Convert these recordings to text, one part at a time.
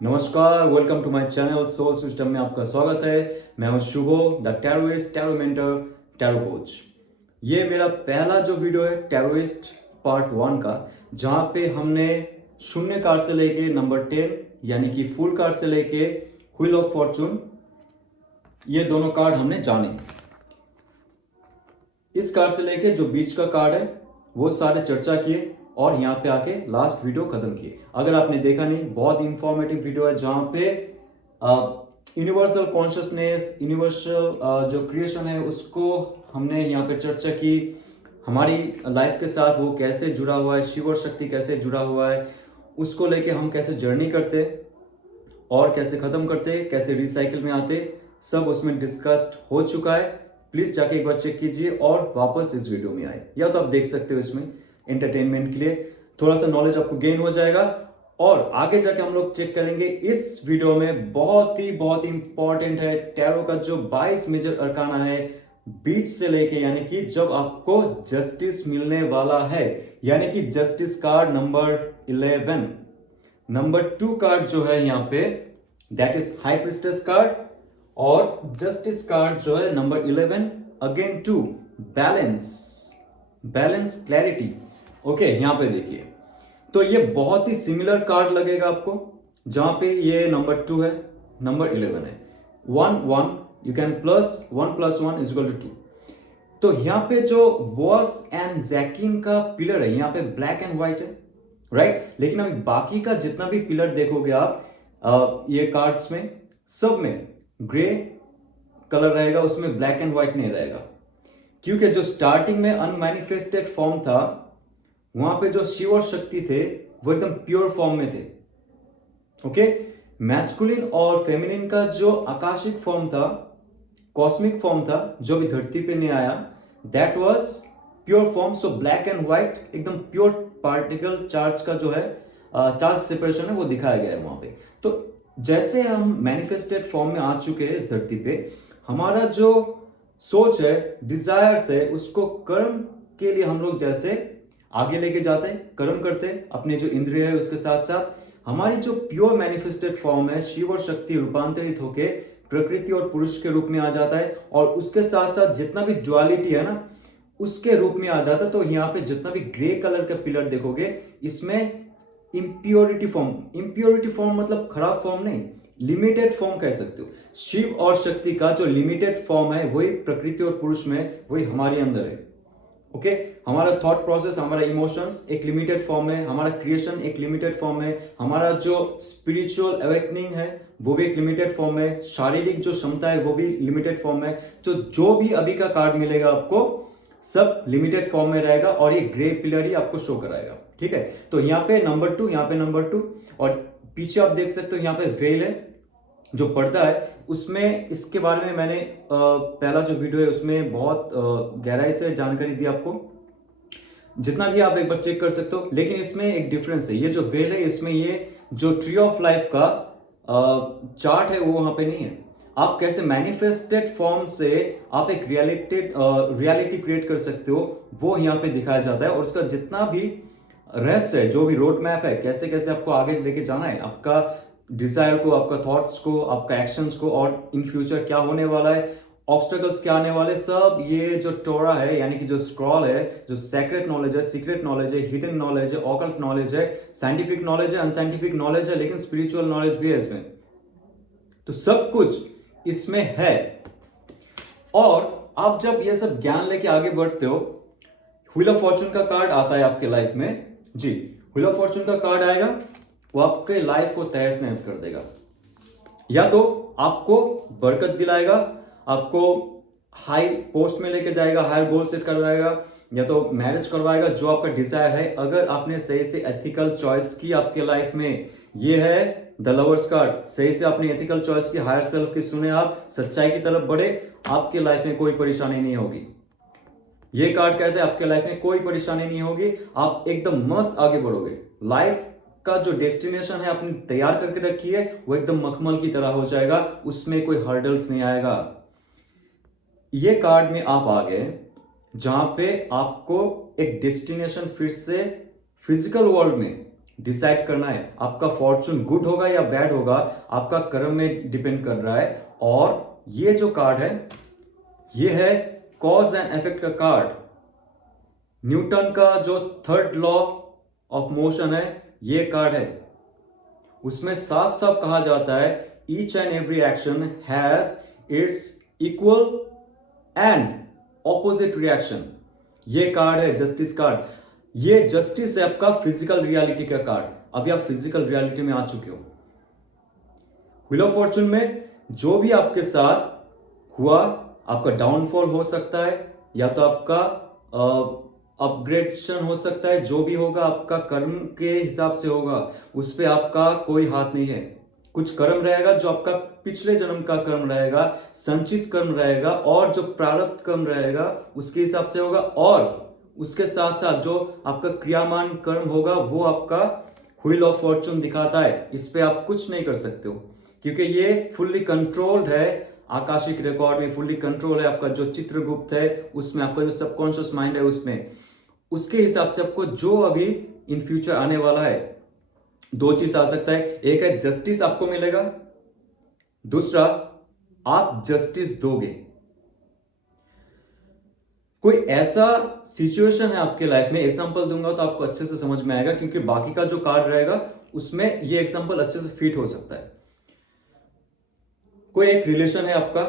नमस्कार, welcome to my channel soul system में आपका स्वागत है। मैं हूं Shubho, the tarotist, tarot mentor, tarot coach. ये मेरा पहला जो वीडियो है टैरोइस्ट पार्ट 1 का, जहां पे हमने शून्य कार्ड से लेके नंबर 10 यानी कि फुल कार्ड से लेके व्हील ऑफ फॉर्चून, ये दोनों कार्ड हमने जाने। इस कार्ड से लेके जो बीच का कार्ड है वो सारे चर्चा किए और यहाँ पे आके लास्ट वीडियो खत्म किए। अगर आपने देखा नहीं, बहुत इंफॉर्मेटिव वीडियो है जहाँ पे यूनिवर्सल कॉन्शियसनेस, यूनिवर्सल जो क्रिएशन है उसको हमने यहाँ पे चर्चा की। हमारी लाइफ के साथ वो कैसे जुड़ा हुआ है, शिव और शक्ति कैसे जुड़ा हुआ है, उसको लेके हम कैसे जर्नी करते और कैसे खत्म करते, कैसे रिसाइकिल में आते, सब उसमें डिस्कस्ड हो चुका है। प्लीज जाके एक बार चेक कीजिए और वापस इस वीडियो में आए, या तो आप देख सकते हो इसमें एंटरटेनमेंट के लिए, थोड़ा सा नॉलेज आपको गेन हो जाएगा। और आगे जाके हम लोग चेक करेंगे इस वीडियो में, बहुत ही इंपॉर्टेंट है, टैरो का जो 22 मेजर अरकाना है बीच से लेके, यानी कि जब आपको जस्टिस मिलने वाला है, यानी कि justice card number 11। Number 2 card जो है यहाँ पे that is high priestess card, और जस्टिस कार्ड जो है number 11 again to balance clarity. Okay, यहां पे देखिए, तो ये बहुत ही सिमिलर कार्ड लगेगा आपको, जहां पे ये नंबर 2 है, नंबर 11 है, 1 1, यू कैन प्लस 1 + 1 = 2। तो यहां पे जो बॉस एंड जैकिन का पिलर है, यहां पे ब्लैक एंड व्हाइट है, राइट। लेकिन अभी बाकी का जितना भी पिलर देखोगे आप ये कार्ड्स में, सब में ग्रे कलर रहेगा, उसमें ब्लैक एंड व्हाइट नहीं रहेगा। क्योंकि जो स्टार्टिंग में अनमैनिफेस्टेड फॉर्म था, वहां पे जो शिव और शक्ति थे वो एकदम प्योर फॉर्म में थे। ओके, मैस्कुलिन और फेमिनिन का जो आकाशिक फॉर्म था, कॉस्मिक फॉर्म था, जो भी धरती पे नहीं आया, that was pure form. So black and white एकदम प्योर पार्टिकल चार्ज का जो है चार्ज सेपरेशन है वो दिखाया गया है वहां पे। तो जैसे हम मैनिफेस्टेड फॉर्म में आ चुके हैं इस धरती पे, हमारा जो सोच है, डिजायर्स है, उसको कर्म के लिए हम लोग जैसे आगे लेके जाते हैं, कर्म करते हैं, अपने जो इंद्रिय है उसके साथ साथ हमारी जो प्योर मैनिफेस्टेड फॉर्म है, शिव और शक्ति रूपांतरित होके प्रकृति और पुरुष के रूप में आ जाता है, और उसके साथ साथ जितना भी ड्युअलिटी है ना, उसके रूप में आ जाता है। तो यहाँ पे जितना भी ग्रे कलर का पिलर देखोगे, इसमें इम्प्योरिटी फॉर्म मतलब खराब फॉर्म नहीं, लिमिटेड फॉर्म कह सकते हो। शिव और शक्ति का जो लिमिटेड फॉर्म है वही प्रकृति और पुरुष में, वही हमारे अंदर है। ओके, हमारा थॉट प्रोसेस, हमारा इमोशंस एक लिमिटेड फॉर्म है, हमारा क्रिएशन एक लिमिटेड फॉर्म है, हमारा जो स्पिरिचुअल अवेकनिंग है वो भी एक लिमिटेड फॉर्म है, शारीरिक जो क्षमता है वो भी लिमिटेड फॉर्म है। तो जो भी अभी का कार्ड मिलेगा आपको, सब लिमिटेड फॉर्म में रहेगा, और ये ग्रे पिलर ही आपको शो कराएगा। ठीक है, तो यहाँ पे नंबर 2, यहाँ पे नंबर 2, और पीछे आप देख सकते हो यहाँ पे वेल है जो पर्दा है, उसमें इसके बारे में मैंने पहला जो वीडियो है उसमें बहुत गहराई से जानकारी दी आपको, जितना भी आप एक बार चेक कर सकते हो। लेकिन इसमें एक डिफरेंस है, ये जो वेल है इसमें ये जो ट्री ऑफ लाइफ का चार्ट है वो वहां पे नहीं है। आप कैसे मैनिफेस्टेड फॉर्म से आप एक रियलिटी क्रिएट कर सकते हो, वो यहाँ पे दिखाया जाता है। और उसका जितना भी रहस्य है, जो भी रोड मैप है, कैसे कैसे आपको आगे लेके जाना है, आपका डिजायर को, आपका थॉट्स को, आपका एक्शंस को, और इन फ्यूचर क्या होने वाला है, ऑब्स्टेकल्स क्या आने वाले, सब ये जो टोरा है, यानी कि जो स्क्रॉल है, जो सेक्रेट नॉलेज है, सीक्रेट नॉलेज है, हिडन नॉलेज है, ऑकल्ट नॉलेज है, साइंटिफिक नॉलेज है, अनसाइंटिफिक नॉलेज है, लेकिन स्पिरिचुअल नॉलेज भी है इसमें। तो सब कुछ इसमें है। और आप जब ये सब ज्ञान लेके आगे बढ़ते हो, व्हील ऑफ फॉर्चून का कार्ड आता है आपके लाइफ में जी, व्हील ऑफ फॉर्चून का कार्ड आएगा, वो आपके लाइफ को तहस नहस कर देगा। या तो आपको बरकत दिलाएगा, आपको हाई पोस्ट में लेके जाएगा, हायर गोल सेट करवाएगा, या तो मैरिज करवाएगा, जो आपका डिजायर है, अगर आपने सही से एथिकल चॉइस की आपके लाइफ में। ये है द लवर्स कार्ड, सही से आपने एथिकल चॉइस की, हायर सेल्फ की सुने, आप सच्चाई की तरफ बढ़े, आपके लाइफ में कोई परेशानी नहीं होगी। ये कार्ड कहते हैं आपके लाइफ में कोई परेशानी नहीं होगी, आप एकदम मस्त आगे बढ़ोगे। लाइफ का जो डेस्टिनेशन है आपने तैयार करके रखी है, वो एकदम मखमल की तरह हो जाएगा, उसमें कोई हर्डल्स नहीं आएगा। ये कार्ड में आप आ गए जहां पे आपको एक डेस्टिनेशन फिर से फिजिकल वर्ल्ड में डिसाइड करना है। आपका फॉर्चून गुड होगा या बैड होगा, आपका कर्म में डिपेंड कर रहा है। और ये जो कार्ड है, ये है कॉज एंड इफेक्ट का कार्ड। न्यूटन का जो थर्ड लॉ ऑफ मोशन है, ये कार्ड है। उसमें साफ साफ कहा जाता है each and every action has its equal and opposite reaction. ये कार्ड है जस्टिस कार्ड। ये जस्टिस है आपका फिजिकल रियलिटी का कार्ड। अभी आप फिजिकल रियलिटी में आ चुके हो। व्हील ऑफ फॉर्चून में जो भी आपके साथ हुआ, आपका डाउनफॉल हो सकता है या तो आपका अपग्रेडेशन हो सकता है। जो भी होगा आपका कर्म के हिसाब से होगा, उस पर आपका कोई हाथ नहीं है। कुछ कर्म रहेगा जो आपका पिछले जन्म का कर्म रहेगा, संचित कर्म रहेगा, और जो प्रारब्ध कर्म रहेगा उसके हिसाब से होगा। और उसके साथ साथ जो आपका क्रियामान कर्म होगा वो आपका व्हील ऑफ फॉर्चून दिखाता है। इस पे आप कुछ नहीं कर सकते हो, क्योंकि ये फुल्ली कंट्रोल्ड है। आकाशिक रिकॉर्ड में फुल्ली कंट्रोल है। आपका जो चित्रगुप्त है उसमें, आपका जो सबकॉन्शियस माइंड है उसमें, उसके हिसाब से आपको जो अभी इन फ्यूचर आने वाला है, दो चीज आ सकता है। एक है जस्टिस आपको मिलेगा, दूसरा आप जस्टिस दोगे। कोई ऐसा सिचुएशन है आपके लाइफ में, एग्जांपल दूंगा तो आपको अच्छे से समझ में आएगा, क्योंकि बाकी का जो कार्ड रहेगा उसमें ये एग्जांपल अच्छे से फिट हो सकता है। कोई एक रिलेशन है आपका,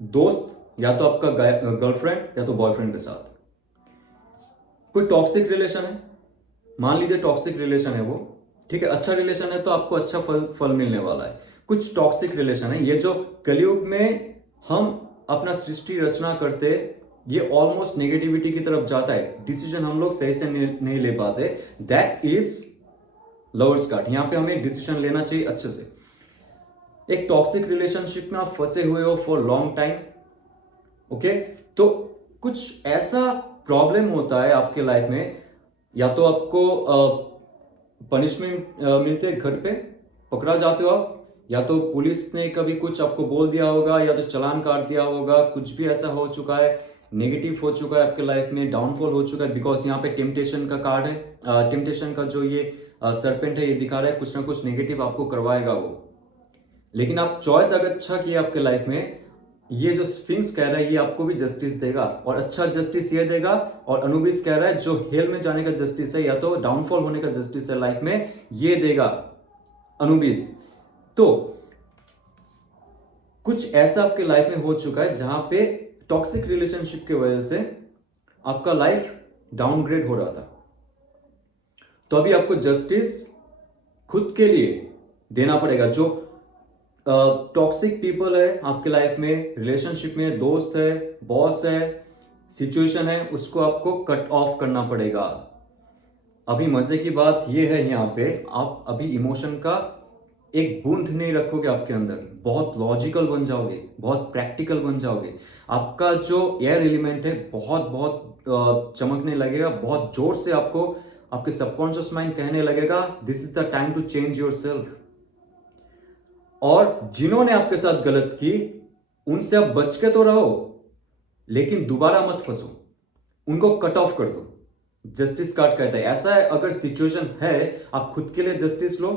दोस्त या तो आपका गर्लफ्रेंड या तो बॉयफ्रेंड के साथ। कोई टॉक्सिक रिलेशन है, मान लीजिए टॉक्सिक रिलेशन है वो, ठीक है। अच्छा रिलेशन है तो आपको अच्छा फल मिलने वाला है। कुछ टॉक्सिक रिलेशन है, ये जो कलयुग में हम अपना सृष्टि रचना करते, ये ऑलमोस्ट नेगेटिविटी की तरफ जाता है। डिसीजन हम लोग सही से नहीं ले पाते। That is lovers card. यहां पे हमें डिसीजन लेना चाहिए अच्छे से। एक टॉक्सिक रिलेशनशिप में आप फंसे हुए हो फॉर लॉन्ग टाइम, ओके, तो कुछ ऐसा प्रॉब्लम होता है आपके लाइफ में, या तो आपको पनिशमेंट मिलते है, घर पे पकड़ा जाते हो आप, या तो पुलिस ने कभी कुछ आपको बोल दिया होगा, या तो चालान काट दिया होगा। कुछ भी ऐसा हो चुका है, नेगेटिव हो चुका है आपके लाइफ में, डाउनफॉल हो चुका है। बिकॉज यहाँ पे टेम्पटेशन का कार्ड है। टेम्पटेशन का जो ये सरपेंट है, ये दिखा रहा है कुछ ना कुछ नेगेटिव आपको करवाएगा वो। लेकिन आप चॉइस अगर अच्छा किया आपके लाइफ में, ये जो स्फिंक्स कह रहा है ये आपको भी जस्टिस देगा, और अच्छा जस्टिस ये देगा। और अनुबिस कह रहा है जो हेल में जाने का जस्टिस है या तो डाउनफॉल होने का जस्टिस है लाइफ में, ये देगा अनुबिस। तो कुछ ऐसा आपके लाइफ में हो चुका है जहां पे टॉक्सिक रिलेशनशिप की वजह से आपका लाइफ डाउनग्रेड हो रहा था। तो अभी आपको जस्टिस खुद के लिए देना पड़ेगा। जो टॉक्सिक पीपल है आपके लाइफ में, रिलेशनशिप में, दोस्त है, बॉस है, सिचुएशन है, उसको आपको कट ऑफ करना पड़ेगा। अभी मजे की बात यह है, यहाँ पे आप अभी इमोशन का एक बूंद नहीं रखोगे आपके अंदर। बहुत लॉजिकल बन जाओगे, बहुत प्रैक्टिकल बन जाओगे। आपका जो एयर एलिमेंट है बहुत बहुत चमकने लगेगा। बहुत जोर से आपको आपके सबकॉन्शियस माइंड कहने लगेगा this is the time to change yourself. और जिन्होंने आपके साथ गलत की, उनसे आप बच के तो रहो, लेकिन दोबारा मत फंसो, उनको कट ऑफ कर दो। जस्टिस कार्ड कहता है ऐसा है। अगर सिचुएशन है, आप खुद के लिए जस्टिस लो,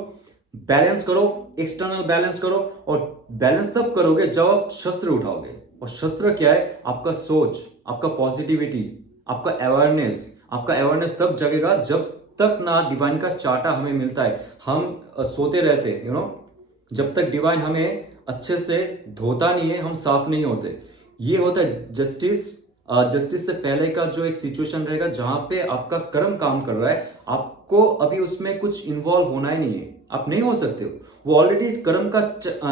बैलेंस करो, एक्सटर्नल बैलेंस करो। और बैलेंस तब करोगे जब आप शस्त्र उठाओगे। और शस्त्र क्या है? आपका सोच, आपका पॉजिटिविटी, आपका अवेयरनेस। आपका अवेयरनेस तब जगेगा जब तक ना डिवाइन का चार्टा हमें मिलता है। हम सोते रहते हैं, जब तक डिवाइन हमें अच्छे से धोता नहीं है, हम साफ नहीं होते। ये होता है जस्टिस। जस्टिस से पहले का जो एक सिचुएशन रहेगा जहां पे आपका कर्म काम कर रहा है, आपको अभी उसमें कुछ इन्वॉल्व होना ही नहीं है। आप नहीं हो सकते हो, वो ऑलरेडी कर्म का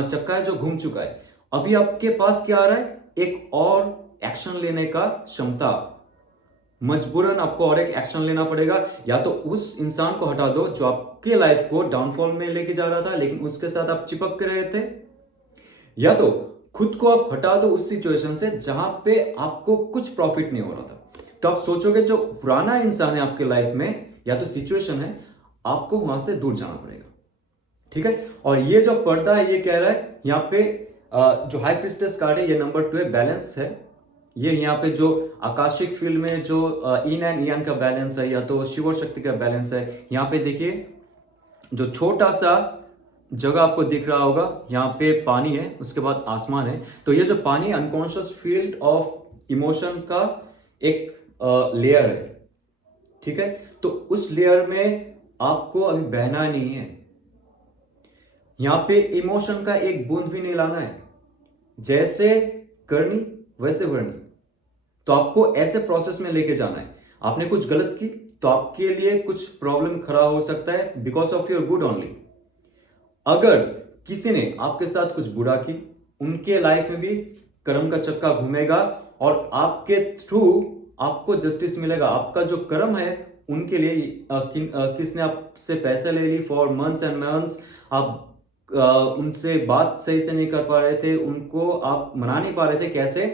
चक्का है जो घूम चुका है। अभी आपके पास क्या आ रहा है? एक और एक्शन लेने का क्षमता। मजबूरन आपको और एक एक्शन लेना पड़ेगा। या तो उस इंसान को हटा दो जो आपके लाइफ को डाउनफॉल में लेके जा रहा था, लेकिन उसके साथ आप चिपक के रहे थे, या तो खुद को आप हटा दो उस सिचुएशन से जहां पे आपको कुछ प्रॉफिट नहीं हो रहा था। तो आप सोचोगे जो पुराना इंसान है आपके लाइफ में या तो सिचुएशन है, आपको वहां से दूर जाना पड़ेगा, ठीक है। और ये जो पर्दा है ये कह रहा है यहाँ पे जो हाई प्रिस्टेस कार्ड है, ये नंबर 2 है, बैलेंस है। ये यहाँ पे जो आकाशिक फील्ड में जो इन एंड यान का बैलेंस है, या तो शिव और शक्ति का बैलेंस है। यहाँ पे देखिए जो छोटा सा जगह आपको दिख रहा होगा, यहाँ पे पानी है, उसके बाद आसमान है, तो ये जो पानी अनकॉन्शियस फील्ड ऑफ इमोशन का एक लेयर है, ठीक है। तो उस लेयर में आपको अभी बहना नहीं है, यहां पे इमोशन का एक बूंद भी नहीं लाना है, जैसे करनी वैसे वरनी। तो आपको ऐसे प्रोसेस में लेके जाना है। आपने कुछ गलत की तो आपके लिए कुछ प्रॉब्लम खड़ा हो सकता है because of your good only. अगर किसी ने आपके साथ कुछ बुरा की, उनके लाइफ में भी कर्म का चक्का घूमेगा और आपके थ्रू आपको जस्टिस मिलेगा। आपका जो कर्म है उनके लिए किसने आपसे पैसे ले ली फॉर मंथ्स एंड मंथ्स, आप उनसे बात सही से नहीं कर पा रहे थे, उनको आप मना नहीं पा रहे थे कैसे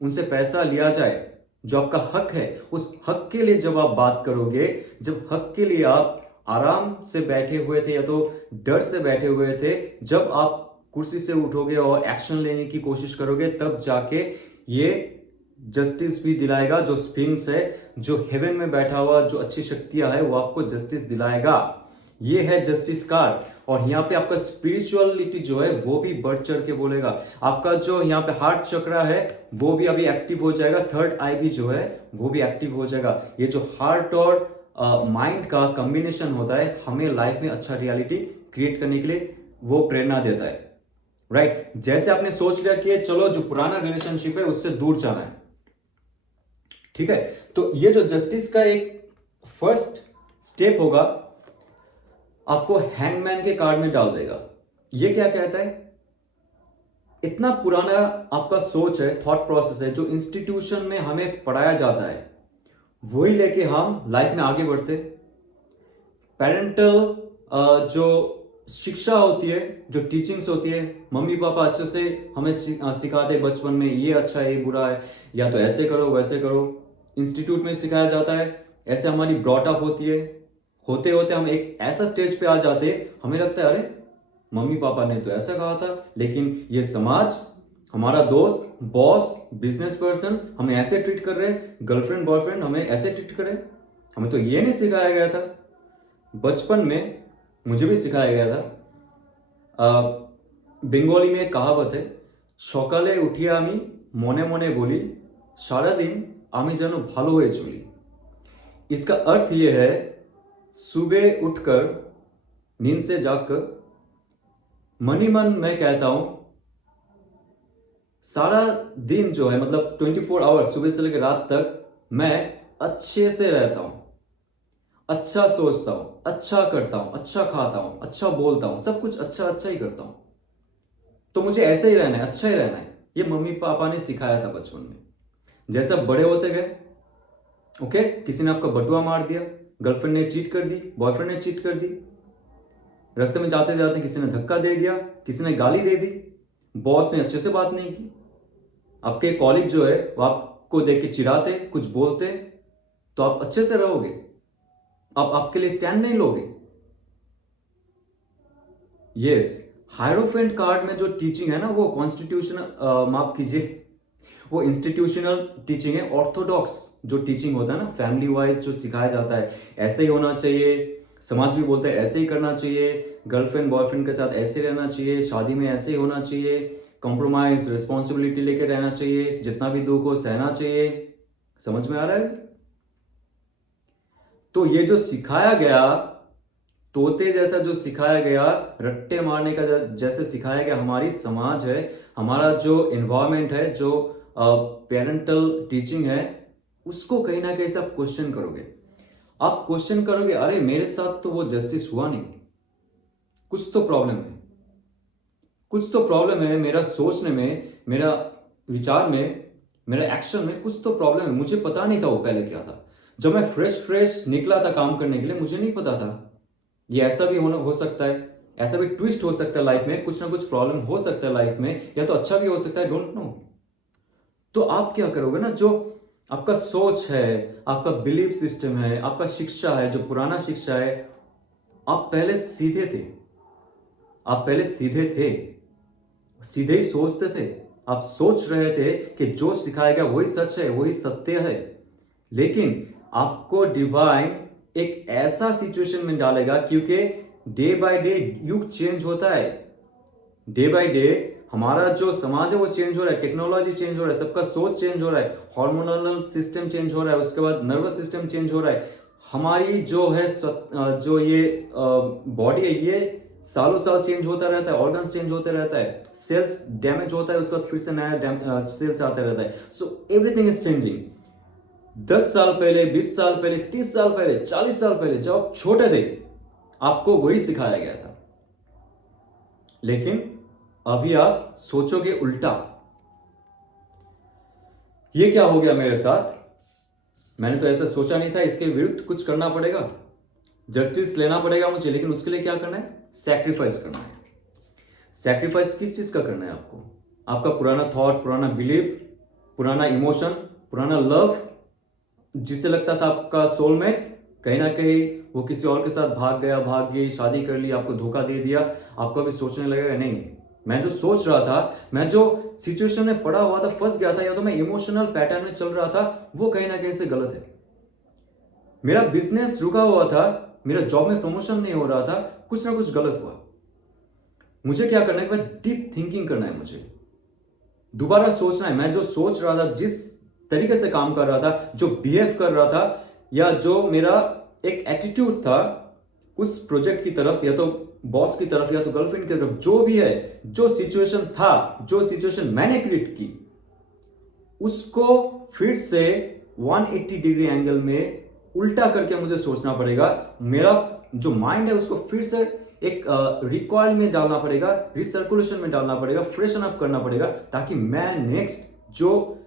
उनसे पैसा लिया जाए, जो आपका हक है, उस हक के लिए जब आप बात करोगे, जब हक के लिए आप आराम से बैठे हुए थे या तो डर से बैठे हुए थे, जब आप कुर्सी से उठोगे और एक्शन लेने की कोशिश करोगे, तब जाके ये जस्टिस भी दिलाएगा। जो स्फिंक्स है, जो हेवन में बैठा हुआ जो अच्छी शक्तियां है, वो आपको जस्टिस दिलाएगा। ये है जस्टिस कार्ड। और यहाँ पे आपका स्पिरिचुअलिटी जो है वो भी बढ़ चढ़ के बोलेगा। आपका जो यहाँ पे हार्ट चक्रा है वो भी अभी एक्टिव हो जाएगा, थर्ड आई भी जो है वो भी एक्टिव हो जाएगा। ये जो हार्ट और माइंड का कॉम्बिनेशन होता है, हमें लाइफ में अच्छा रियलिटी क्रिएट करने के लिए वो प्रेरणा देता है, राइट। जैसे आपने सोच लिया कि चलो जो पुराना रिलेशनशिप है उससे दूर जाना है, ठीक है, तो ये जो जस्टिस का एक फर्स्ट स्टेप होगा, आपको हैंगमैन के कार्ड में डाल देगा। ये क्या कहता है, इतना पुराना आपका सोच है, थॉट प्रोसेस है, जो इंस्टीट्यूशन में हमें पढ़ाया जाता है वही लेके हम लाइफ में आगे बढ़ते। पेरेंटल जो शिक्षा होती है, जो टीचिंग्स होती है, मम्मी पापा अच्छे से हमें सिखाते हैं बचपन में, ये अच्छा है ये बुरा है, या तो ऐसे करो वैसे करो। इंस्टीट्यूट में सिखाया जाता है, ऐसे हमारी ब्रॉटअप होती है। होते होते हम एक ऐसा स्टेज पे आ जाते, हमें लगता है अरे मम्मी पापा ने तो ऐसा कहा था, लेकिन ये समाज, हमारा दोस्त, बॉस, बिजनेस पर्सन हमें ऐसे ट्रीट कर रहे, गर्लफ्रेंड बॉयफ्रेंड हमें ऐसे ट्रीट कर रहे। हमें तो ये नहीं सिखाया गया था। बचपन में मुझे भी सिखाया गया था। बंगाली में एक कहावत है, सकाले उठिया आमी मने मने बोली सारा दिन आमी जेनो भालो हये चली। इसका अर्थ ये है, सुबह उठकर नींद से जागकर मन ही मन मैं कहता हूं सारा दिन जो है, मतलब 24 आवर्स सुबह से लेकर रात तक मैं अच्छे से रहता हूं, अच्छा सोचता हूं, अच्छा करता हूं, अच्छा खाता हूं, अच्छा बोलता हूं, सब कुछ अच्छा अच्छा ही करता हूं। तो मुझे ऐसे ही रहना है, अच्छा ही रहना है। ये मम्मी पापा ने सिखाया था बचपन में। जैसे आप बड़े होते गए, ओके, किसी ने आपका बटुआ मार दिया, गर्लफ्रेंड ने चीट कर दी, बॉयफ्रेंड ने चीट कर दी, रास्ते में जाते जाते किसी ने धक्का दे दिया, किसी ने गाली दे दी, बॉस ने अच्छे से बात नहीं की, आपके कॉलीग जो है वो आपको देख के चिढ़ाते, कुछ बोलते, तो आप अच्छे से रहोगे, आप आपके लिए स्टैंड नहीं लोगे। यस, हायरोफेंट कार्ड में जो टीचिंग है ना, वो कॉन्स्टिट्यूशनल, माफ कीजिए, वो इंस्टीट्यूशनल टीचिंग है। ऑर्थोडॉक्स जो टीचिंग होता है ना, फैमिली वाइज जो सिखाया जाता है, ऐसे ही होना चाहिए, समाज भी बोलते हैं ऐसे ही करना चाहिए, गर्लफ्रेंड बॉयफ्रेंड के साथ ऐसे रहना चाहिए, शादी में ऐसे ही होना चाहिए, कॉम्प्रोमाइज रिस्पॉन्सिबिलिटी लेकर रहना चाहिए, जितना भी दुख हो सहना चाहिए। समझ में आ रहा है? तो ये जो सिखाया गया, तोते जैसा जो सिखाया गया, रट्टे मारने का जैसे सिखाया गया, हमारी समाज है, हमारा जो एनवायरमेंट है, जो पेरेंटल टीचिंग है, उसको कहीं ना कहीं से आप क्वेश्चन करोगे। आप क्वेश्चन करोगे, अरे मेरे साथ तो वो जस्टिस हुआ नहीं, कुछ तो प्रॉब्लम है, कुछ तो प्रॉब्लम है, मेरा सोचने में, मेरा विचार में, मेरा एक्शन में कुछ तो प्रॉब्लम है। मुझे पता नहीं था वो पहले क्या था। जब मैं फ्रेश निकला था काम करने के लिए, मुझे नहीं पता था ये ऐसा भी हो सकता है, ऐसा भी ट्विस्ट हो सकता है लाइफ में, कुछ ना कुछ प्रॉब्लम हो सकता है लाइफ में, या तो अच्छा भी हो सकता है, डोंट नो। तो आप क्या करोगे ना, जो आपका सोच है, आपका बिलीफ सिस्टम है, आपका शिक्षा है, जो पुराना शिक्षा है, आप पहले सीधे थे, आप पहले सीधे थे, सीधे ही सोचते थे, आप सोच रहे थे कि जो सिखाएगा वही सच है, वही सत्य है। लेकिन आपको डिवाइन एक ऐसा सिचुएशन में डालेगा, क्योंकि डे बाय डे युग चेंज होता है, डे बाय डे हमारा जो समाज है वो चेंज हो रहा है, टेक्नोलॉजी चेंज हो रहा है, सबका सोच चेंज हो रहा है, हार्मोनल सिस्टम चेंज हो रहा है, उसके बाद नर्वस सिस्टम चेंज हो रहा है, हमारी जो है जो ये बॉडी है ये सालों साल चेंज होता रहता है, ऑर्गन्स चेंज होते रहता है, सेल्स डैमेज होता है, उसके बाद फिर से नया सेल्स आता रहता है, सो एवरीथिंग इज चेंजिंग। 10 साल पहले, 20 साल पहले, 30 साल पहले, 40 साल पहले जब आप छोटे थे आपको वही सिखाया गया था, लेकिन अभी आप सोचोगे उल्टा। ये क्या हो गया मेरे साथ, मैंने तो ऐसा सोचा नहीं था, इसके विरुद्ध कुछ करना पड़ेगा, जस्टिस लेना पड़ेगा मुझे, लेकिन उसके लिए क्या करना है, सैक्रिफाइस करना है। सैक्रिफाइस किस चीज का करना है आपको, आपका पुराना थॉट, पुराना बिलीफ, पुराना इमोशन, पुराना लव, जिसे लगता था आपका सोलमेट, कहीं ना कहीं वो किसी और के साथ भाग गया, भाग गई, शादी कर ली, आपको धोखा दे दिया, आपको अभी सोचने लगेगा नहीं, मैं जो सोच रहा था, मैं जो सिचुएशन में पड़ा हुआ था, फंस गया था, या तो मैं इमोशनल पैटर्न में चल रहा था, वो कहीं ना कहीं से गलत है, मेरा बिजनेस रुका हुआ था, मेरा जॉब में प्रमोशन नहीं हो रहा था, कुछ ना कुछ गलत हुआ, मुझे क्या करना है, डीप थिंकिंग करना है, मुझे दोबारा सोचना है, मैं जो सोच रहा था, जिस तरीके से काम कर रहा था, जो बिहेव कर रहा था, या जो मेरा एक एटीट्यूड था उस प्रोजेक्ट की तरफ, या तो बॉस की तरफ, या तो गर्लफ्रेंड की तरफ, जो भी है, जो सिचुएशन था, जो सिचुएशन मैंने क्रिएट की, उसको फिर से 180 डिग्री एंगल में उल्टा करके मुझे सोचना पड़ेगा, मेरा जो माइंड है उसको फिर से एक रिकॉइल में डालना पड़ेगा, रिसर्कुलेशन में डालना पड़ेगा, फ्रेशन अप करना पड़ेगा, ताकि मैं नेक्स्ट जो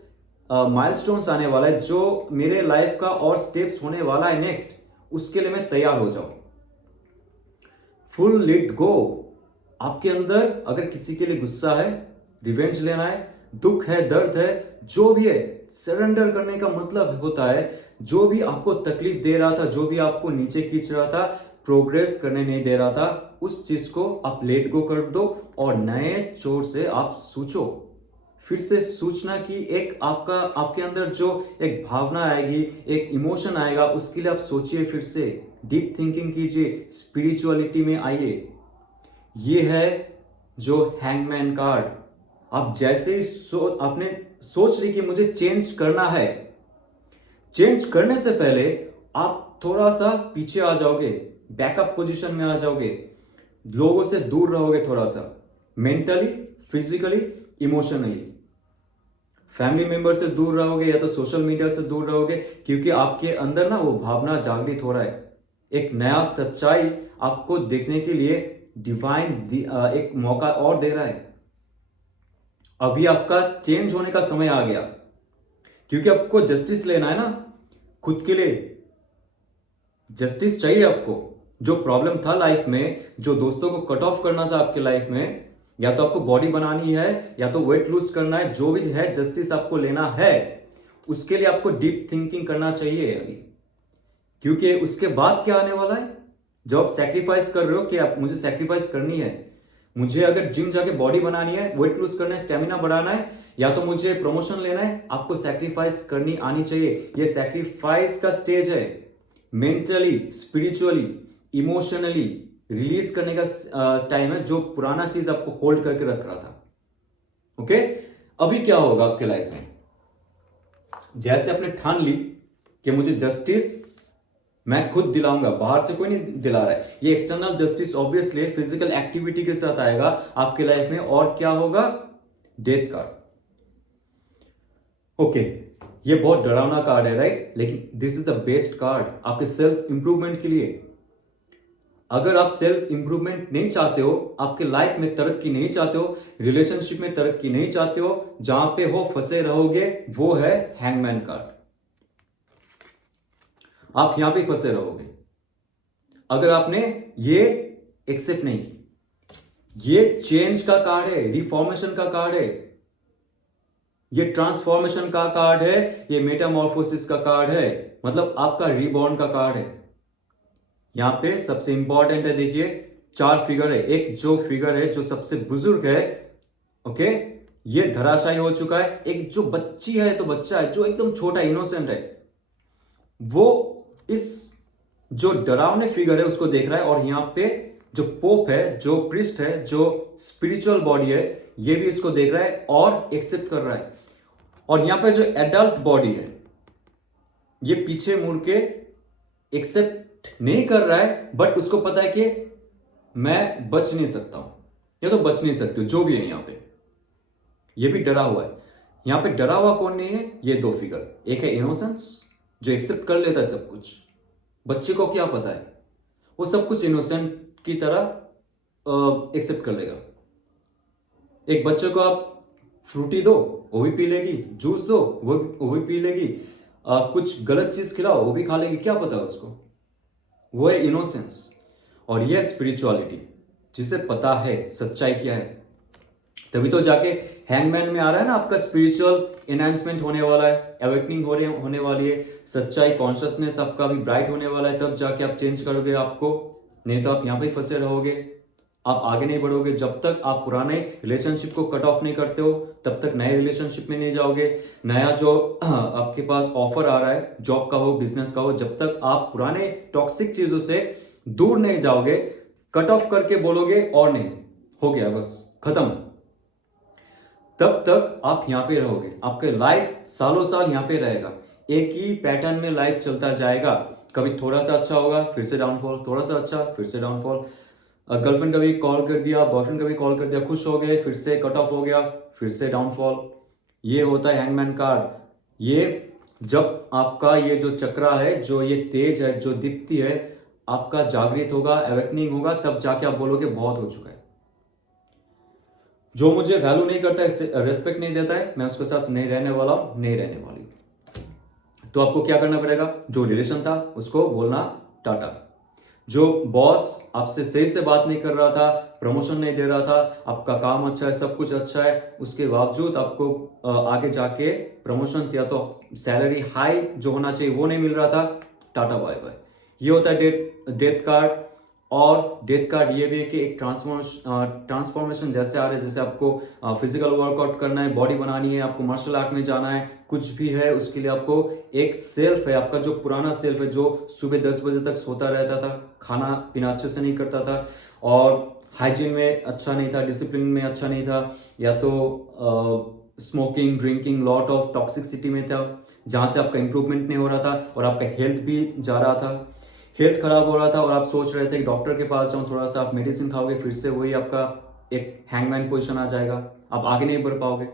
माइलस्टोन्स आने वाला है, जो मेरे लाइफ का और स्टेप्स होने वाला है नेक्स्ट, उसके लिए मैं तैयार हो जाऊं। Full let go. आपके अंदर अगर किसी के लिए गुस्सा है, रिवेंज लेना है, दुख है, दर्द है, जो भी है, सरेंडर करने का मतलब होता है जो भी आपको तकलीफ दे रहा था, जो भी आपको नीचे खींच रहा था, प्रोग्रेस करने नहीं दे रहा था, उस चीज को आप लेट गो कर दो और नए छोर से आप सोचो। फिर से सूचना की एक आपके अंदर जो एक भावना आएगी, एक इमोशन आएगा, उसके लिए आप सोचिए, फिर से डीप थिंकिंग कीजिए, स्पिरिचुअलिटी में आइए। ये है जो हैंगमैन कार्ड। आप जैसे ही आपने सोच ली कि मुझे चेंज करना है, चेंज करने से पहले आप थोड़ा सा पीछे आ जाओगे, बैकअप पोजीशन में आ जाओगे, लोगों से दूर रहोगे, थोड़ा सा mentally, physically, emotionally, family member से दूर रहोगे, या तो सोशल मीडिया से दूर रहोगे, क्योंकि आपके अंदर ना वो भावना जागृत हो रहा है, एक नया सच्चाई आपको देखने के लिए डिवाइन एक मौका और दे रहा है। अभी आपका चेंज होने का समय आ गया, क्योंकि आपको जस्टिस लेना है ना, खुद के लिए जस्टिस चाहिए आपको। जो प्रॉब्लम था लाइफ में, जो दोस्तों को कट ऑफ करना था आपके लाइफ में, या तो आपको बॉडी बनानी है, या तो वेट लूज करना है, जो भी है जस्टिस आपको लेना है, उसके लिए आपको डीप थिंकिंग करना चाहिए अभी, क्योंकि उसके बाद क्या आने वाला है। जब आप सैक्रिफाइस कर रहे हो कि आप मुझे सैक्रिफाइस करनी है, मुझे अगर जिम जाके बॉडी बनानी है, वेट लूज करना है, स्टेमिना बढ़ाना है, या तो मुझे प्रमोशन लेना है, आपको सैक्रिफाइस करनी आनी चाहिए। ये सैक्रिफाइस का स्टेज है, मेंटली, स्पिरिचुअली, इमोशनली रिलीज करने का टाइम है, जो पुराना चीज आपको होल्ड करके रख रहा था। ओके, अभी क्या होगा आपके लाइफ में, जैसे आपने ठान ली कि मुझे जस्टिस मैं खुद दिलाऊंगा, बाहर से कोई नहीं दिला रहा है, ये external justice obviously physical activity के साथ आएगा आपके लाइफ में। और क्या होगा, डेथ कार्ड। ओके, ये बहुत डरावना कार्ड है, राइट, लेकिन this is the best card आपके सेल्फ इंप्रूवमेंट के लिए। अगर आप सेल्फ इंप्रूवमेंट नहीं चाहते हो, आपके लाइफ में तरक्की नहीं चाहते हो, रिलेशनशिप में तरक्की नहीं चाहते हो, जहां पे हो फंसे रहोगे, वो है हैंगमैन कार्ड। आप यहां पे फंसे रहोगे अगर आपने ये एक्सेप्ट नहीं की। ये चेंज का कार्ड है, रिफॉर्मेशन का कार्ड है, ये ट्रांसफॉर्मेशन का कार्ड है, ये मेटामॉर्फोसिस का कार्ड है, मतलब आपका रीबॉर्न का कार्ड है। यहां पे सबसे इंपॉर्टेंट है, देखिए 4 फिगर है। एक जो फिगर है जो सबसे बुजुर्ग है, ओके, ये धराशायी हो चुका है। एक जो बच्ची है, तो बच्चा है जो एकदम छोटा इनोसेंट है, वो इस जो डरावने फिगर है उसको देख रहा है, और यहां पे जो पोप है, जो प्रिस्ट है, जो स्पिरिचुअल बॉडी है, ये भी इसको देख रहा है और एक्सेप्ट कर रहा है। और यहां पे जो एडल्ट बॉडी है, ये पीछे मुड़ के एक्सेप्ट नहीं कर रहा है, बट उसको पता है कि मैं बच नहीं सकता हूं, या तो बच नहीं सकते हो, जो भी है यहां पे। ये भी डरा हुआ है। यहां पे डरा हुआ कौन नहीं है? ये दो फिगर, एक है इनोसेंस जो एक्सेप्ट कर लेता है सब कुछ। बच्चे को क्या पता है, वो सब कुछ इनोसेंट की तरह एक्सेप्ट कर लेगा। एक बच्चे को आप फ्रूटी दो, वो भी पी लेगी, जूस दो, वो भी पी लेगी, कुछ गलत चीज खिलाओ, वो भी खा लेगी, क्या पता है उसको। वो है इनोसेंस। और ये स्पिरिचुअलिटी, जिसे पता है सच्चाई क्या है। तभी तो जाके हैंगमैन में आ रहा है ना आपका स्पिरिचुअल एनहांसमेंट होने वाला है, अवेकनिंग होने वाली है, सच्चाई कॉन्शियसनेस आपका भी ब्राइट होने वाला है, तब जाके आप चेंज करोगे आपको। नहीं तो आप यहां पे फंसे रहोगे, आप आगे नहीं बढ़ोगे। जब तक आप पुराने रिलेशनशिप को कट ऑफ नहीं करते हो, तब तक नए रिलेशनशिप में नहीं जाओगे। नया जो आपके पास ऑफर आ रहा है, जॉब का हो, बिजनेस का हो, जब तक आप पुराने टॉक्सिक चीजों से दूर नहीं जाओगे, कट ऑफ करके बोलोगे और नहीं हो गया बस खत्म, तब तक आप यहां पे रहोगे। आपके लाइफ सालों साल यहां पे रहेगा, एक ही पैटर्न में लाइफ चलता जाएगा। कभी थोड़ा सा अच्छा होगा, फिर से डाउनफॉल, थोड़ा सा अच्छा, फिर से डाउनफॉल। गर्लफ्रेंड कभी कॉल कर दिया, बॉयफ्रेंड कभी कॉल कर दिया, खुश हो गए, फिर से कट ऑफ हो गया, फिर से डाउनफॉल। ये होता है हैंगमैन कार्ड। ये जब आपका ये जो चक्रा है, जो ये तेज है, जो दीप्ति है, आपका जागृत होगा, अवेकनिंग होगा, तब जाके आप बोलोगे बहुत हो चुका है। जो मुझे वैल्यू नहीं करता है, रेस्पेक्ट नहीं देता है, मैं उसके साथ नहीं रहने वाला हूं, नहीं रहने वाली। तो आपको क्या करना पड़ेगा? जो रिलेशन था उसको बोलना टाटा। जो बॉस आपसे सही से बात नहीं कर रहा था, प्रमोशन नहीं दे रहा था, आपका काम अच्छा है, सब कुछ अच्छा है, उसके बावजूद आपको आगे जाके प्रमोशन या तो सैलरी हाई जो होना चाहिए वो नहीं मिल रहा था, टाटा बाय बाय। ये होता है डेथ कार्ड। और डेथ कार्ड ये भी है कि एक ट्रांसफॉर्मेशन जैसे आ रहे हैं, जैसे आपको फिजिकल वर्कआउट करना है, बॉडी बनानी है, आपको मार्शल आर्ट में जाना है, कुछ भी है, उसके लिए आपको एक सेल्फ है, आपका जो पुराना सेल्फ है, जो सुबह 10 बजे तक सोता रहता था, खाना पीना अच्छे से नहीं करता था, और हाइजीन में अच्छा नहीं था, डिसिप्लिन में अच्छा नहीं था, या तो smoking, drinking, lot of toxicity में था, जहां से आपका इंप्रूवमेंट नहीं हो रहा था और आपका हेल्थ भी जा रहा था, हेल्थ खराब हो रहा था, और आप सोच रहे थे कि डॉक्टर के पास जाऊं, थोड़ा सा आप मेडिसिन खाओगे, फिर से वही आपका एक हैंगमैन पोजीशन आ जाएगा, आप आगे नहीं बढ़ पाओगे,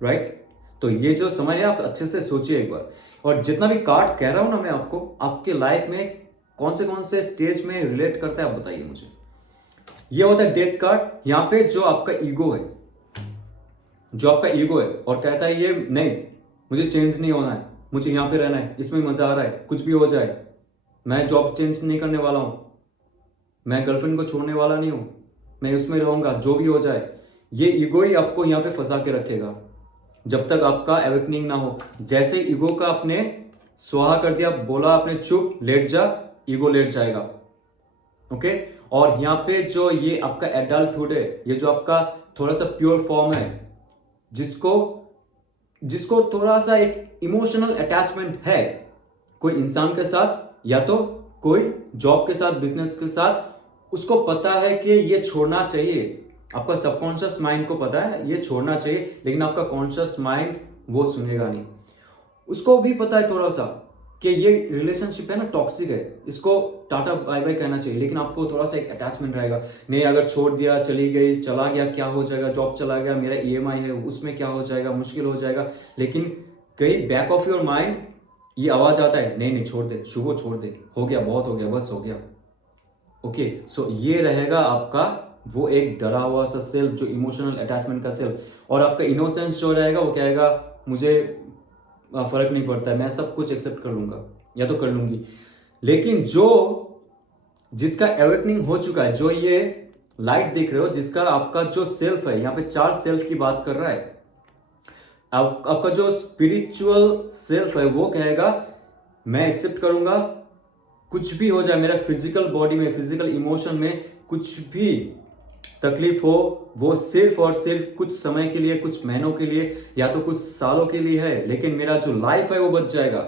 राइट। तो ये जो समय है, आप अच्छे से सोचिए एक बार। और जितना भी कार्ड कह रहा हूं ना मैं आपको, आपके लाइफ में कौन से स्टेज में रिलेट करता है, आप बताइए मुझे। ये होता है डेथ कार्ड। यहां पे जो आपका ईगो है, जो आपका ईगो है और कहता है ये नहीं, मुझे चेंज नहीं होना है, मुझे यहां पे रहना है, इसमें मजा आ रहा है, कुछ भी हो जाए, मैं जॉब चेंज नहीं करने वाला हूं, मैं गर्लफ्रेंड को छोड़ने वाला नहीं हूं, मैं उसमें रहूंगा, जो भी हो जाए। ये ईगो ही आपको यहां पे फंसा के रखेगा जब तक आपका अवेकनिंग ना हो। जैसे ईगो का आपने स्वाहा कर दिया, बोला आपने चुप लेट जा, ईगो लेट जाएगा, ओके। और यहां पे जो ये आपका एडल्टहुड है, ये जो आपका थोड़ा सा प्योर फॉर्म है, जिसको जिसको थोड़ा सा एक इमोशनल अटैचमेंट है कोई इंसान के साथ, या तो कोई जॉब के साथ, बिजनेस के साथ, उसको पता है कि ये छोड़ना चाहिए। आपका सबकॉन्शियस माइंड को पता है ये छोड़ना चाहिए, लेकिन आपका कॉन्शियस माइंड वो सुनेगा नहीं। उसको भी पता है थोड़ा सा कि ये रिलेशनशिप है ना, टॉक्सिक है, इसको टाटा बाय बाय कहना चाहिए, लेकिन आपको थोड़ा सा एक अटैचमेंट रहेगा। नहीं, अगर छोड़ दिया, चली गई, चला गया, क्या हो जाएगा, जॉब चला गया, मेरा EMI है, उसमें क्या हो जाएगा, मुश्किल हो जाएगा। लेकिन कहीं बैक ऑफ योर माइंड ये आवाज आता है, नहीं नहीं छोड़ दे, शुभ छोड़ दे, हो गया, बहुत हो गया, बस हो गया, ओके। सो ये रहेगा आपका वो एक डरा हुआ सा सेल्फ, जो इमोशनल अटैचमेंट का सेल्फ। और आपका इनोसेंस जो रहेगा, वो कहेगा मुझे फर्क नहीं पड़ता है, मैं सब कुछ एक्सेप्ट कर लूंगा या तो कर लूंगी। लेकिन जिसका अवेकनिंग हो चुका है, जो ये लाइट देख रहे हो, जिसका आपका जो सेल्फ है, यहाँ पे 4 सेल्फ की बात कर रहा है, आपका जो स्पिरिचुअल सेल्फ है, वो कहेगा मैं एक्सेप्ट करूंगा, कुछ भी हो जाए, मेरा फिजिकल बॉडी में, फिजिकल इमोशन में कुछ भी तकलीफ हो, वो सिर्फ और सिर्फ कुछ समय के लिए, कुछ महीनों के लिए, या तो कुछ सालों के लिए है, लेकिन मेरा जो लाइफ है वो बच जाएगा।